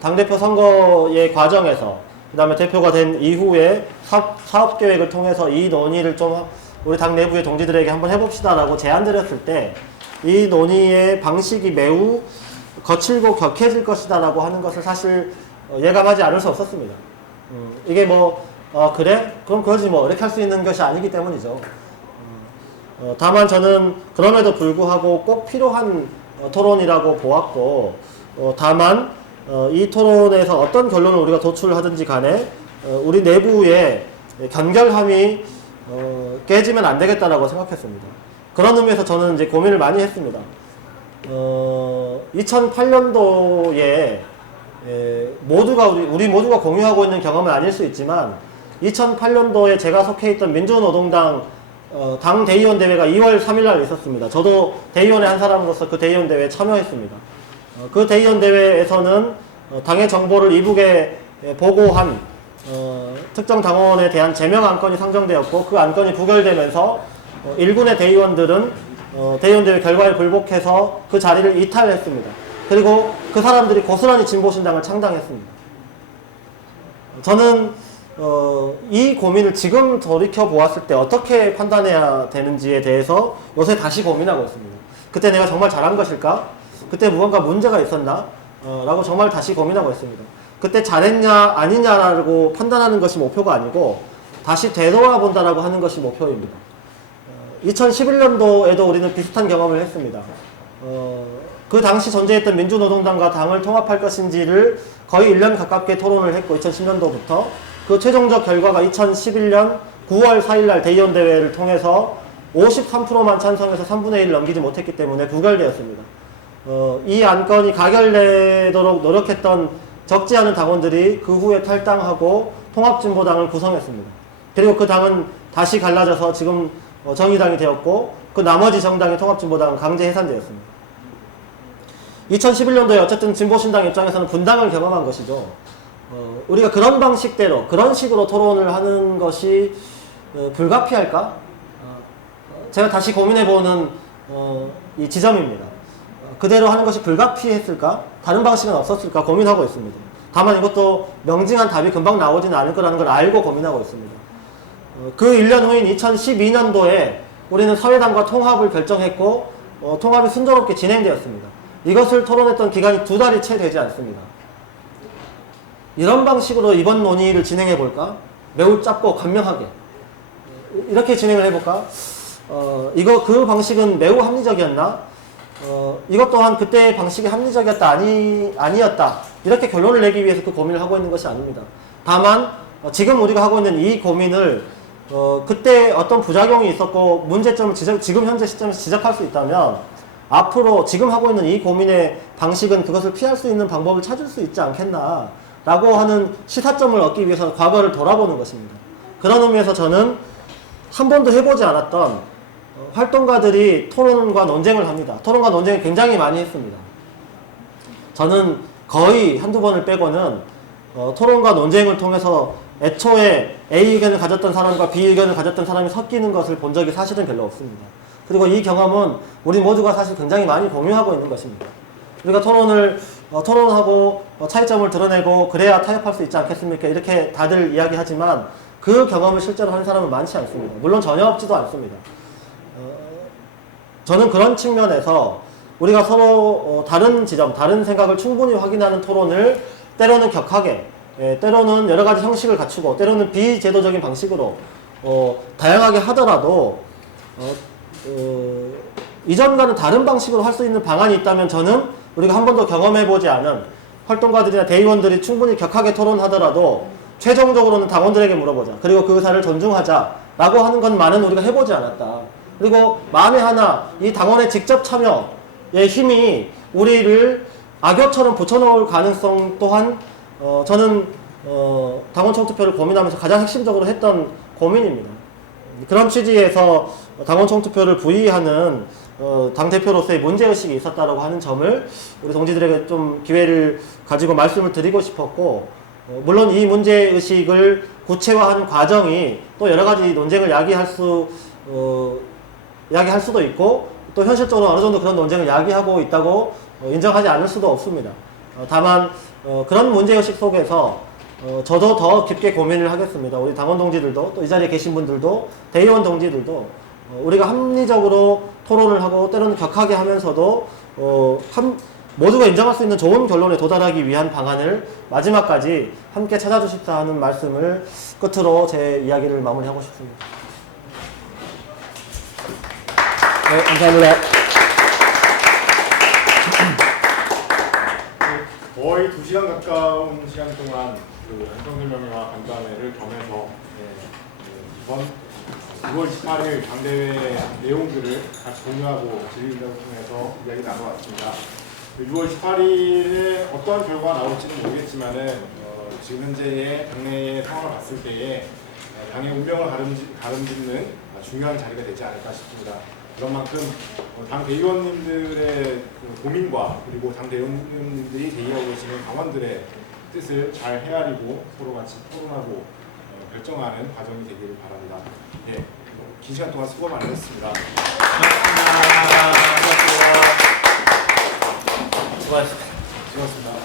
당대표 선거의 과정에서 그 다음에 대표가 된 이후에 사업계획을 통해서 이 논의를 좀 우리 당 내부의 동지들에게 한번 해봅시다 라고 제안드렸을 때 이 논의의 방식이 매우 거칠고 격해질 것이다 라고 하는 것을 사실 예감하지 않을 수 없었습니다. 이게 뭐 그래? 그럼 그러지 뭐 이렇게 할 수 있는 것이 아니기 때문이죠. 다만 저는 그럼에도 불구하고 꼭 필요한 토론이라고 보았고 다만 이 토론에서 어떤 결론을 우리가 도출하든지 간에 우리 내부의 간결함이 깨지면 안 되겠다라고 생각했습니다. 그런 의미에서 저는 이제 고민을 많이 했습니다. 2008년도에 모두가 우리 모두가 공유하고 있는 경험은 아닐 수 있지만 2008년도에 제가 속해 있던 민주노동당 당 대의원 대회가 2월 3일 날 있었습니다. 저도 대의원의 한 사람으로서 그 대의원 대회에 참여했습니다. 그 대의원 대회에서는 당의 정보를 이북에 보고한 특정 당원에 대한 제명 안건이 상정되었고 그 안건이 부결되면서 일군의 대의원들은 대의원 대회 결과에 불복해서 그 자리를 이탈했습니다. 그리고 그 사람들이 고스란히 진보신당을 창당했습니다. 저는 이 고민을 지금 돌이켜 보았을 때 어떻게 판단해야 되는지에 대해서 요새 다시 고민하고 있습니다. 그때 내가 정말 잘한 것일까? 그때 무언가 문제가 있었나? 라고 정말 다시 고민하고 있습니다. 그때 잘했냐 아니냐라고 판단하는 것이 목표가 아니고 다시 되돌아본다라고 하는 것이 목표입니다. 2011년도에도 우리는 비슷한 경험을 했습니다. 그 당시 존재했던 민주노동당과 당을 통합할 것인지를 거의 1년 가깝게 토론을 했고 2010년도부터 그 최종적 결과가 2011년 9월 4일날 대의원 대회를 통해서 53%만 찬성해서 3분의 1 넘기지 못했기 때문에 부결되었습니다. 이 안건이 가결되도록 노력했던 적지 않은 당원들이 그 후에 탈당하고 통합진보당을 구성했습니다. 그리고 그 당은 다시 갈라져서 지금 정의당이 되었고 그 나머지 정당이 통합진보당은 강제 해산되었습니다. 2011년도에 어쨌든 진보신당 입장에서는 분당을 경험한 것이죠. 우리가 그런 방식대로 그런 식으로 토론을 하는 것이 불가피할까? 제가 다시 고민해보는 이 지점입니다. 그대로 하는 것이 불가피했을까? 다른 방식은 없었을까? 고민하고 있습니다. 다만 이것도 명징한 답이 금방 나오지는 않을 거라는 걸 알고 고민하고 있습니다. 그 1년 후인 2012년도에 우리는 사회당과 통합을 결정했고 통합이 순조롭게 진행되었습니다. 이것을 토론했던 기간이 2달이 채 되지 않습니다. 이런 방식으로 이번 논의를 진행해 볼까? 매우 짧고 간명하게 이렇게 진행을 해볼까? 그 방식은 매우 합리적이었나? 이것 또한 그때의 방식이 합리적이었다 아니었다 이렇게 결론을 내기 위해서 그 고민을 하고 있는 것이 아닙니다. 다만 지금 우리가 하고 있는 이 고민을 그때 어떤 부작용이 있었고 문제점을 지금 현재 시점에서 지적할 수 있다면 앞으로 지금 하고 있는 이 고민의 방식은 그것을 피할 수 있는 방법을 찾을 수 있지 않겠나 라고 하는 시사점을 얻기 위해서 과거를 돌아보는 것입니다. 그런 의미에서 저는 한 번도 해보지 않았던 활동가들이 토론과 논쟁을 합니다. 토론과 논쟁을 굉장히 많이 했습니다. 저는 거의 한두 번을 빼고는 토론과 논쟁을 통해서 애초에 A 의견을 가졌던 사람과 B 의견을 가졌던 사람이 섞이는 것을 본 적이 사실은 별로 없습니다. 그리고 이 경험은 우리 모두가 사실 굉장히 많이 공유하고 있는 것입니다. 우리가 토론하고 차이점을 드러내고 그래야 타협할 수 있지 않겠습니까? 이렇게 다들 이야기하지만 그 경험을 실제로 하는 사람은 많지 않습니다. 물론 전혀 없지도 않습니다. 저는 그런 측면에서 우리가 서로 다른 지점, 다른 생각을 충분히 확인하는 토론을 때로는 격하게, 때로는 여러 가지 형식을 갖추고, 때로는 비제도적인 방식으로 다양하게 하더라도 이전과는 다른 방식으로 할 수 있는 방안이 있다면 저는 우리가 한 번도 경험해보지 않은 활동가들이나 대의원들이 충분히 격하게 토론하더라도 최종적으로는 당원들에게 물어보자. 그리고 그 의사를 존중하자라고 하는 것만은 우리가 해보지 않았다. 그리고 만에 하나 이 당원의 직접 참여의 힘이 우리를 악역처럼 붙여놓을 가능성 또한 저는 당원 총투표를 고민하면서 가장 핵심적으로 했던 고민입니다. 그런 취지에서 당원 총투표를 부의하는 당대표로서의 문제의식이 있었다고 하는 점을 우리 동지들에게 좀 기회를 가지고 말씀을 드리고 싶었고, 물론 이 문제의식을 구체화하는 과정이 또 여러 가지 논쟁을 야기할 수도 있고, 또 현실적으로 어느 정도 그런 논쟁을 야기하고 있다고 인정하지 않을 수도 없습니다. 다만 그런 문제의식 속에서 저도 더 깊게 고민을 하겠습니다. 우리 당원 동지들도, 또 이 자리에 계신 분들도, 대의원 동지들도 우리가 합리적으로 토론을 하고 때로는 격하게 하면서도 모두가 인정할 수 있는 좋은 결론에 도달하기 위한 방안을 마지막까지 함께 찾아주십사 하는 말씀을 끝으로 제 이야기를 마무리하고 싶습니다. 네, 감사합니다. 거의 2시간 가까운 시간 동안 그 안성설명회와 간담회를 겸해서 이번 9월 18일 당대회 내용들을 같이 공유하고 질의응답을 통해서 이야기 나눠왔습니다. 6월 18일에 어떠한 결과가 나올지는 모르겠지만은 지금 현재의 당내의 상황을 봤을 때에 당의 운명을 가름짓는 중요한 자리가 되지 않을까 싶습니다. 그런 만큼 당 대의원님들의 고민과 그리고 당 대의원님들이 대의하고 계시는 당원들의 뜻을 잘 헤아리고 서로 같이 토론하고 결정하는 과정이 되기를 바랍니다. 네, 긴 시간 동안 수고 많으셨습니다. 수고하셨습니다. 수고하셨습니다.